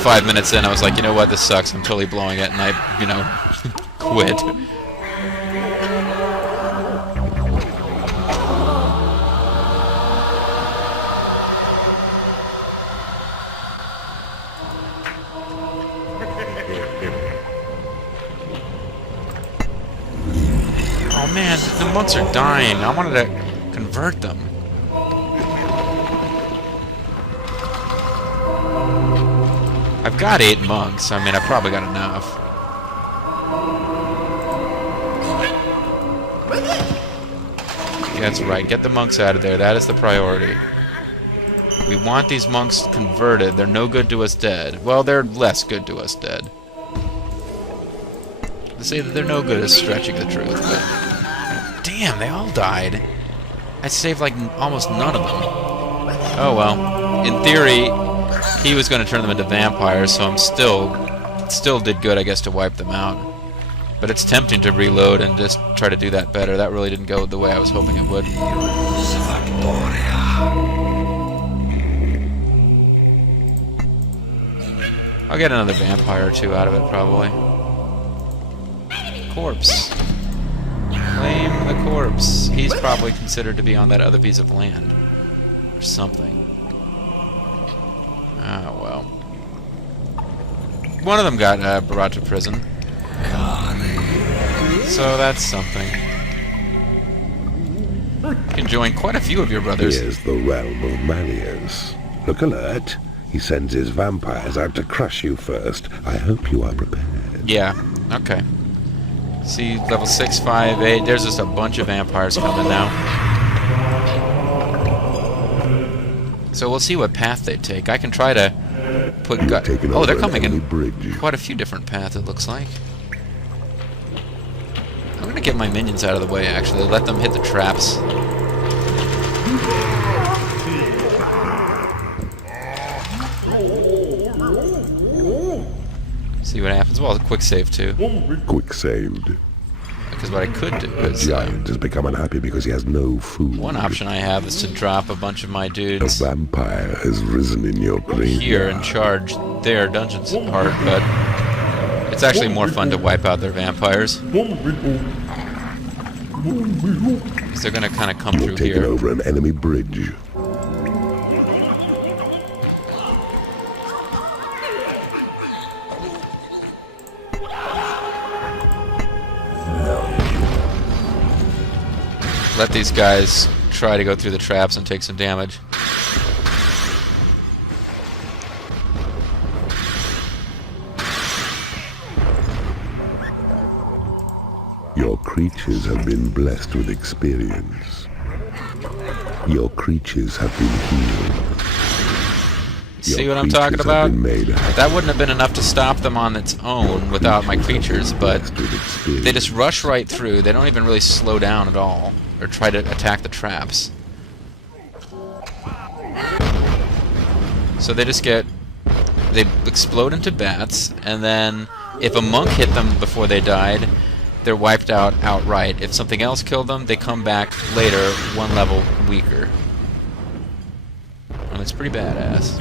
5 minutes in, I was like, you know what, this sucks. I'm totally blowing it, and I, quit. Oh man, the monks are dying. I wanted to convert them. I've got 8 monks. I mean, I probably got enough. That's right. Get the monks out of there. That is the priority. We want these monks converted. They're no good to us dead. Well, they're less good to us dead. To say that they're no good is stretching the truth, but... Damn, they all died. I saved, like, almost none of them. Oh, well. In theory, he was going to turn them into vampires, so I'm still did good, I guess, to wipe them out. But it's tempting to reload and just try to do that better. That really didn't go the way I was hoping it would. I'll get another vampire or two out of it, probably. Corpse. Claim the corpse. He's probably considered to be on that other piece of land. Or something. Ah, well. One of them got brought to prison. So that's something. You can join quite a few of your brothers. Here's the realm of Malleus. Look alert. He sends his vampires out to crush you first. I hope you are prepared. Yeah, okay. See, level 6, 5, 8. There's just a bunch of vampires coming now. So we'll see what path they take. I can try to put... Oh, they're coming in quite a few different paths, it looks like. I'm going to get my minions out of the way, actually. Let them hit the traps. See what happens. Well, a quick save, too. Quick saved. Because what I could do is... The giant has become unhappy because he has no food. One option I have is to drop a bunch of my dudes... A vampire has risen in your graveyard. ...here and charge their dungeons hard, but... It's actually more fun to wipe out their vampires. Because they're going to kind of come through here. Taking over an enemy bridge. Let these guys try to go through the traps and take some damage. Your creatures have been blessed with experience. Your creatures have been healed. See what I'm talking about? That wouldn't have been enough to stop them on its own without my creatures, but they just rush right through. They don't even really slow down at all, or try to attack the traps. So they just get... They explode into bats, and then if a monk hit them before they died, they're wiped out outright. If something else killed them, they come back later, one level weaker. And it's pretty badass.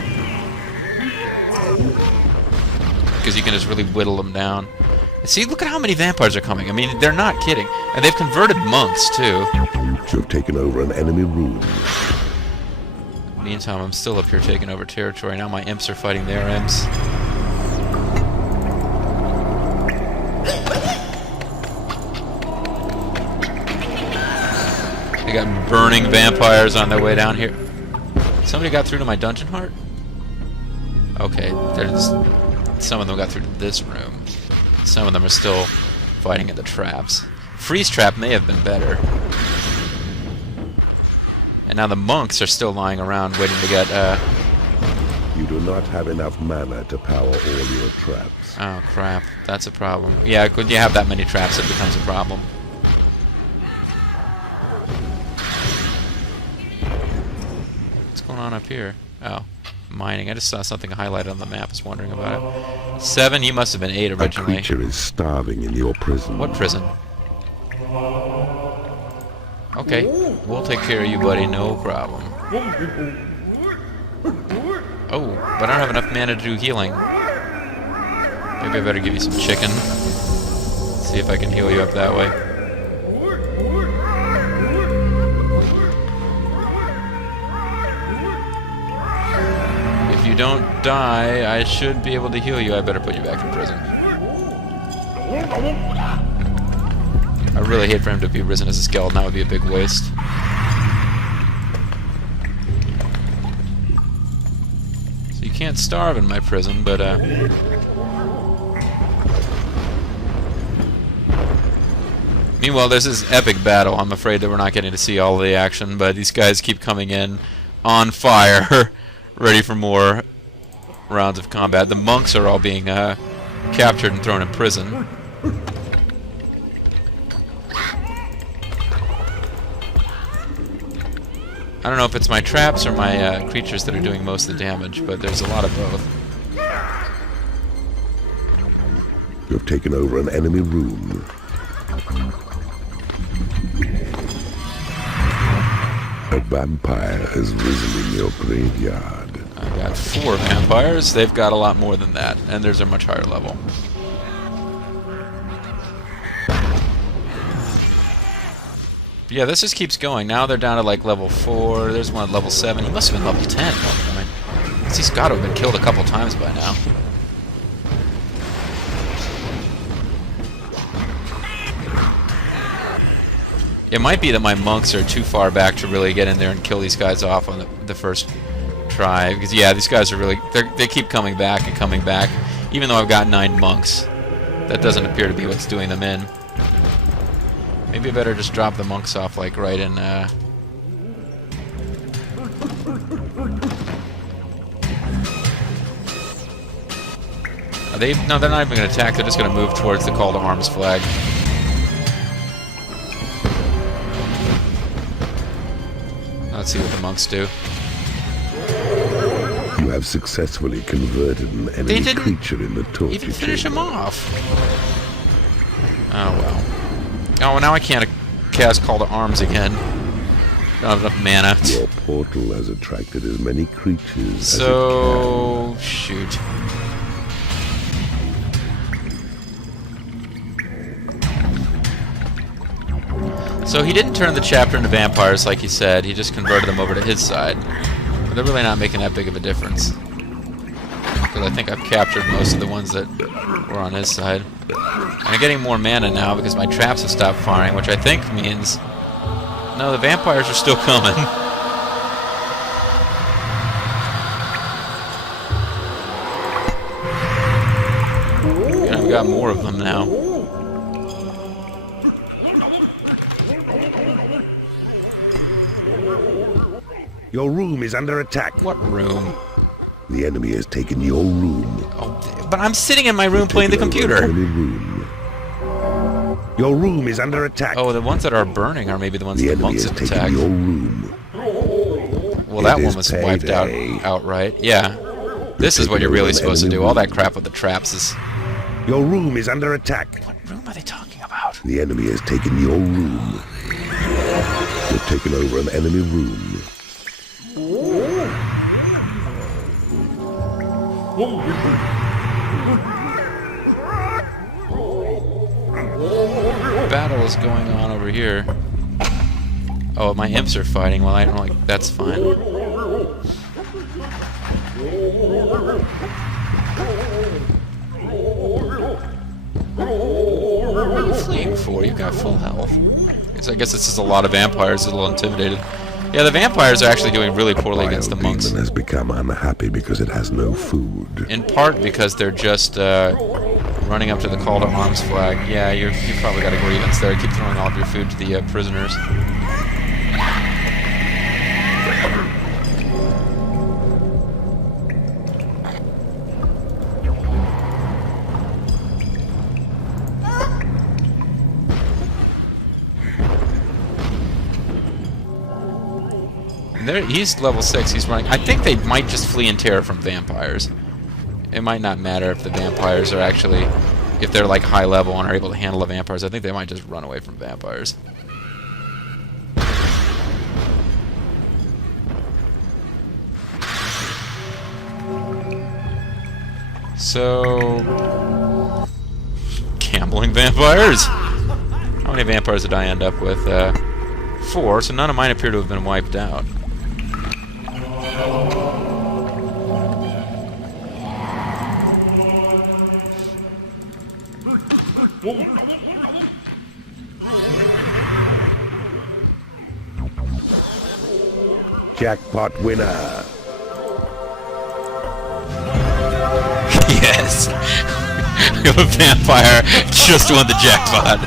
Because you can just really whittle them down. And see, look at how many vampires are coming. I mean, they're not kidding. And they've converted monks, too. You have taken over an enemy room. Meantime, I'm still up here taking over territory. Now my imps are fighting their imps. They got burning vampires on their way down here. Somebody got through to my dungeon heart? Okay, there's... Some of them got through to this room. Some of them are still fighting at the traps. Freeze trap may have been better. And now the monks are still lying around waiting to get, You do not have enough mana to power all your traps. Oh, crap. That's a problem. Yeah, when you have that many traps, it becomes a problem. What's going on up here? Oh, mining. I just saw something highlighted on the map. I was wondering about it. 7? You must have been 8 originally. A creature is starving in your prison. What prison? Okay, we'll take care of you, buddy. No problem. Oh, but I don't have enough mana to do healing. Maybe I better give you some chicken. See if I can heal you up that way. If you don't die, I should be able to heal you. I better put you back in prison. I really hate for him to be risen as a skeleton. That would be a big waste. So you can't starve in my prison, but Meanwhile, there's this epic battle. I'm afraid that we're not getting to see all of the action, but these guys keep coming in on fire, ready for more rounds of combat. The monks are all being captured and thrown in prison. I don't know if it's my traps or my creatures that are doing most of the damage, but there's a lot of both. You've taken over an enemy room. A vampire has risen in your graveyard. I've got 4 vampires. They've got a lot more than that, and theirs are much higher level. Yeah, this just keeps going. Now they're down to like level 4. There's one at level 7. He must have been level 10 at one point. He's got to have been killed a couple times by now. It might be that my monks are too far back to really get in there and kill these guys off on the first try. Because, yeah, these guys are really... They keep coming back and coming back. Even though I've got 9 monks. That doesn't appear to be what's doing them in. Maybe I better just drop the monks off, like, right in... Are they... No, they're not even going to attack. They're just going to move towards the call to arms flag. Let's see what the monks do. You have successfully converted an enemy creature in the torture even finish chamber. him off. Oh well. Oh, well, now I can't cast Call to Arms again. Don't have enough mana. Your portal has attracted as many creatures as it So shoot. So he didn't turn the chapter into vampires like he said, he just converted them over to his side. But they're really not making that big of a difference. Because I think I've captured most of the ones that were on his side. And I'm getting more mana now because my traps have stopped firing, which I think means... No, the vampires are still coming. And I've got more of them now. Your room is under attack. What room? The enemy has taken your room. Oh, but I'm sitting in my room playing the computer. Room. Your room is under attack. Oh, the ones that are burning are maybe the ones the that the enemy monks has have taken attacked. your room. Well, that one was wiped out outright. Yeah. This is what you're really supposed to do. All that crap with the traps is... Your room is under attack. What room are they talking about? The enemy has taken your room. You've taken over an enemy room. Battle is going on over here. Oh, my imps are fighting. Well, I don't like... That's fine. What are you fleeing for? You got full health. I guess this is a lot of vampires. A little intimidated. Yeah, the vampires are actually doing really poorly against the monks. The demon has become unhappy because it has no food. In part because they're just running up to the call to arms flag. Yeah, you probably got a grievance there. Keep throwing all of your food to the prisoners. He's level 6, he's running. I think they might just flee in terror from vampires. It might not matter if the vampires are actually... If they're like high level and are able to handle the vampires, I think they might just run away from vampires. So... Gambling vampires? How many vampires did I end up with? 4, so none of mine appear to have been wiped out. Jackpot winner. Yes. We have a vampire just won the jackpot.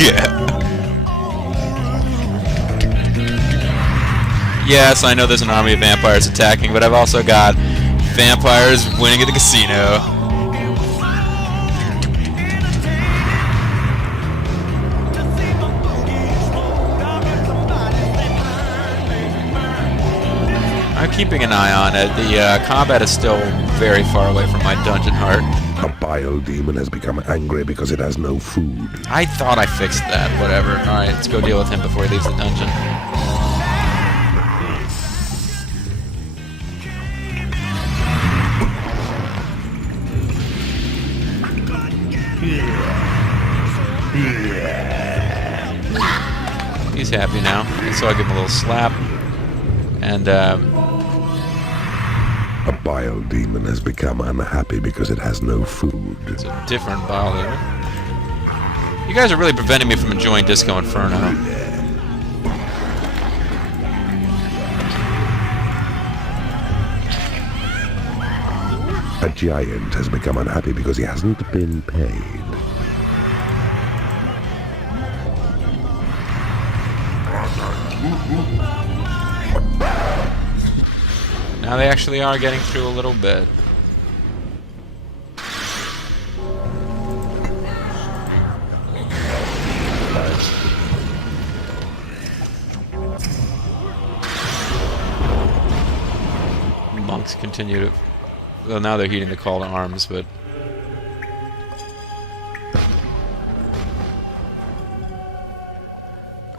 Yeah. Yes, I know there's an army of vampires attacking, but I've also got vampires winning at the casino. I'm keeping an eye on it. The combat is still very far away from my dungeon heart. A bile demon has become angry because it has no food. I thought I fixed that. Whatever. Alright, let's go deal with him before he leaves the dungeon. He's happy now, so I'll give him a little slap. And, A bile demon has become unhappy because it has no food. it's a different bile demon. You guys are really preventing me from enjoying Disco Inferno. A giant has become unhappy because he hasn't been paid. Now they actually are getting through a little bit. Monks continue to... Well, now they're heeding the call to arms, but...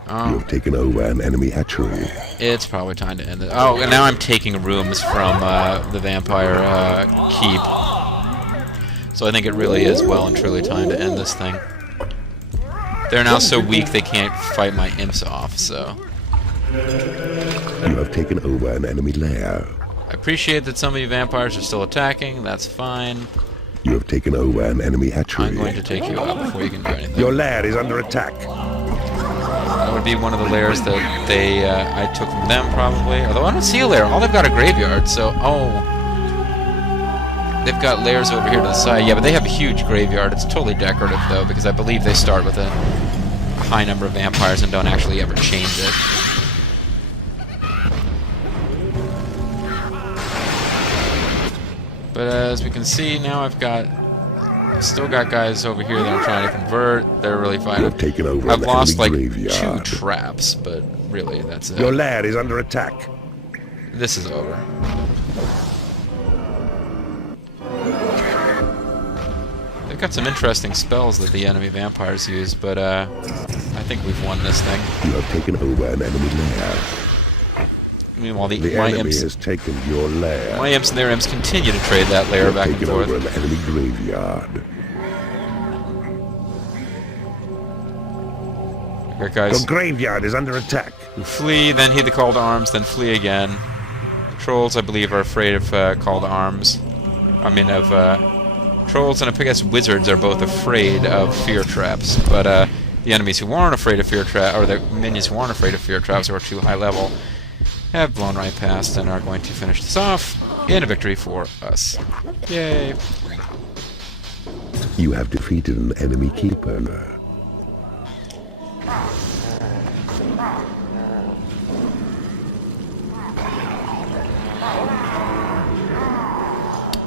You have taken over an enemy hatchery. It's probably time to end it. Oh, and now I'm taking rooms from the vampire keep. So I think it really is well and truly time to end this thing. They're now so weak they can't fight my imps off, so... You have taken over an enemy lair. I appreciate that some of you vampires are still attacking. That's fine. You have taken over an enemy hatchery. I'm going to take you out before you can do anything. Your lair is under attack. That would be one of the lairs that they I took from them, probably. Although I don't see a lair. All they've got are graveyard, so... Oh. They've got lairs over here to the side. Yeah, but they have a huge graveyard. It's totally decorative, though, because I believe they start with a high number of vampires and don't actually ever change it. But as we can see, now I've still got guys over here that I'm trying to convert. They're really You fine. have taken over I've an lost like enemy 2 graveyard. traps, but really, that's it. Your lair is under attack. This is over. They've got some interesting spells that the enemy vampires use, but I think we've won this thing. You have taken over an enemy lair. Meanwhile, The my enemy imps, has taken your lair. my imps and their imps continue to trade that You layer have back and taken over forth. an enemy graveyard. Here, guys. Your graveyard is under attack. Who flee, then heed the call to arms, then flee again. Trolls, I believe, are afraid of call to arms. I mean, of trolls and I guess wizards are both afraid of fear traps. But the enemies who aren't afraid of fear traps, or the minions who aren't afraid of fear traps, or are too high level, have blown right past and are going to finish this off in a victory for us. Yay! You have defeated an enemy keeper.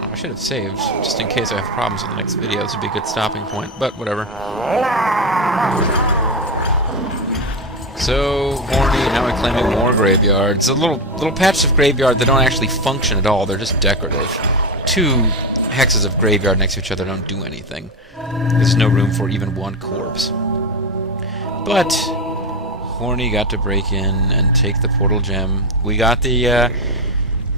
I should have saved, just in case I have problems with the next video. This would be a good stopping point, but whatever. So, horny, now we're claiming more graveyards. A little patch of graveyard that don't actually function at all, they're just decorative. 2 hexes of graveyard next to each other don't do anything. There's no room for even 1 corpse. But, horny got to break in and take the portal gem. We got the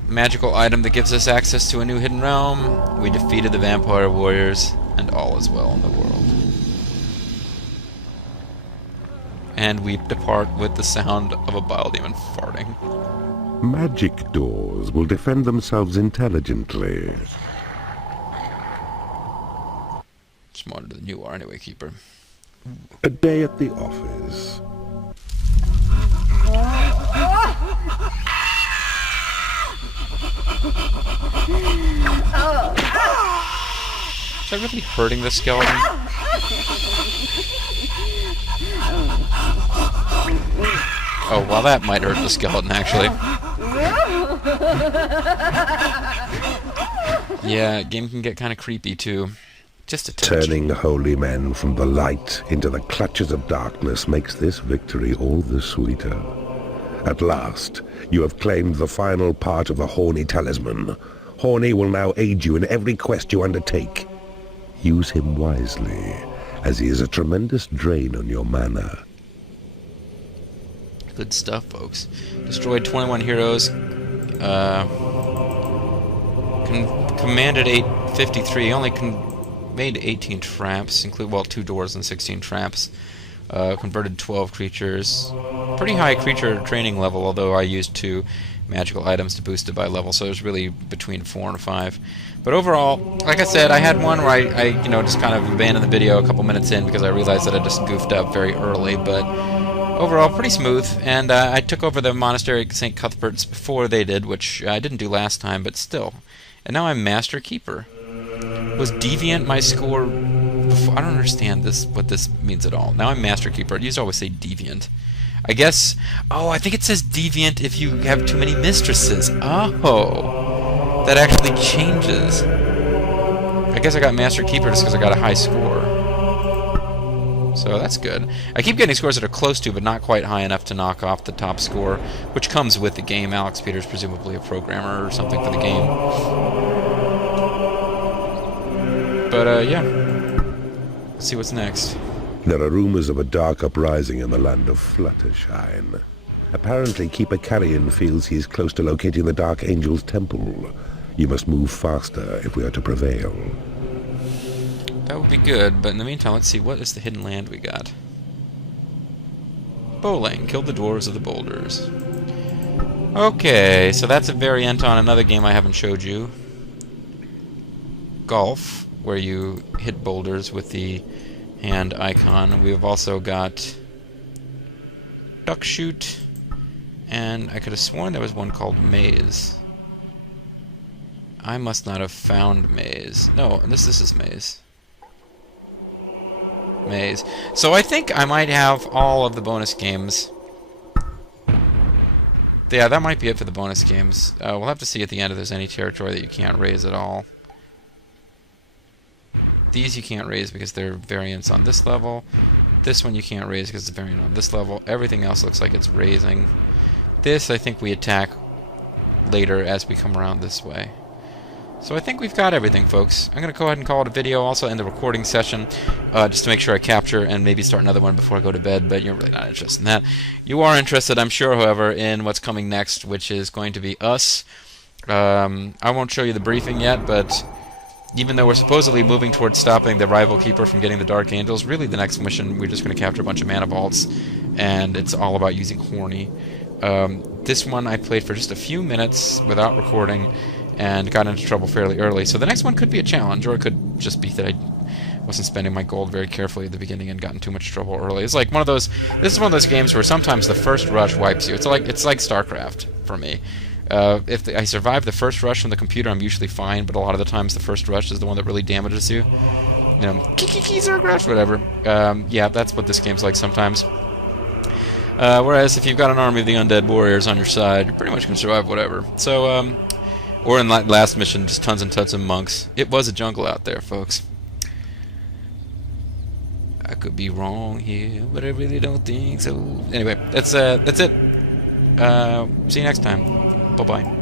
magical item that gives us access to a new hidden realm. We defeated the vampire warriors, and all is well in the world. And we depart with the sound of a bile demon farting. Magic doors will defend themselves intelligently. Smarter than you are anyway, Keeper. A day at the office. Is that really hurting the skeleton? Oh, well, that might hurt the skeleton, actually. Yeah, game can get kind of creepy, too. Just a touch. Turning holy men from the light into the clutches of darkness makes this victory all the sweeter. At last, you have claimed the final part of the Horny Talisman. Horny will now aid you in every quest you undertake. Use him wisely, as he is a tremendous drain on your mana. Good stuff, folks. Destroyed 21 heroes. Commanded 853. Only made 18 traps, include 2 doors and 16 traps. Converted 12 creatures. Pretty high creature training level, although I used 2 magical items to boost it by level, so it was really between 4 and 5. But overall, like I said, I had one where I just kind of abandoned the video a couple minutes in because I realized that I just goofed up very early, but overall, pretty smooth, and I took over the monastery at St. Cuthbert's before they did, which I didn't do last time, but still. And now I'm Master Keeper. Was Deviant my score before? I don't understand what this means at all. Now I'm Master Keeper. It used to always say Deviant. I guess... Oh, I think it says Deviant if you have too many mistresses. Oh. That actually changes. I guess I got Master Keeper just because I got a high score. So that's good. I keep getting scores that are close to, but not quite high enough to knock off the top score, which comes with the game. Alex Peters, presumably a programmer or something for the game. But, yeah. Let's see what's next. There are rumors of a dark uprising in the land of Fluttershy. Apparently, Keeper Carrion feels he's close to locating the Dark Angel's temple. You must move faster if we are to prevail. That would be good, but in the meantime, let's see, what is the hidden land we got? Bowling. Killed the dwarves of the boulders. Okay, so that's a variant on another game I haven't showed you. Golf, where you hit boulders with the hand icon. We've also got Duck Shoot, and I could have sworn there was one called Maze. I must not have found Maze. No, this is Maze. Maze. So I think I might have all of the bonus games. Yeah, that might be it for the bonus games. We'll have to see at the end if there's any territory that you can't raise at all. These you can't raise because they're variants on this level. This one you can't raise because it's a variant on this level. Everything else looks like it's raising. This I think we attack later as we come around this way. So I think we've got everything, folks. I'm going to go ahead and call it a video, also end the recording session, just to make sure I capture and maybe start another one before I go to bed, but you're really not interested in that. You are interested, I'm sure, however, in what's coming next, which is going to be us. I won't show you the briefing yet, but even though we're supposedly moving towards stopping the rival keeper from getting the Dark Angels, really the next mission we're just going to capture a bunch of mana vaults, and it's all about using Horny. This one I played for just a few minutes without recording, and got into trouble fairly early. So the next one could be a challenge, or it could just be that I wasn't spending my gold very carefully at the beginning and got in too much trouble early. It's like one of those. This is one of those games where sometimes the first rush wipes you. It's like StarCraft for me. If I survive the first rush from the computer, I'm usually fine. But a lot of the times, the first rush is the one that really damages you. You know, Zergrash, whatever. Yeah, that's what this game's like sometimes. Whereas if you've got an army of the undead warriors on your side, you pretty much can survive whatever. So, or in that last mission, just tons and tons of monks. It was a jungle out there, folks. I could be wrong here, but I really don't think so. Anyway, that's it. See you next time. Bye-bye.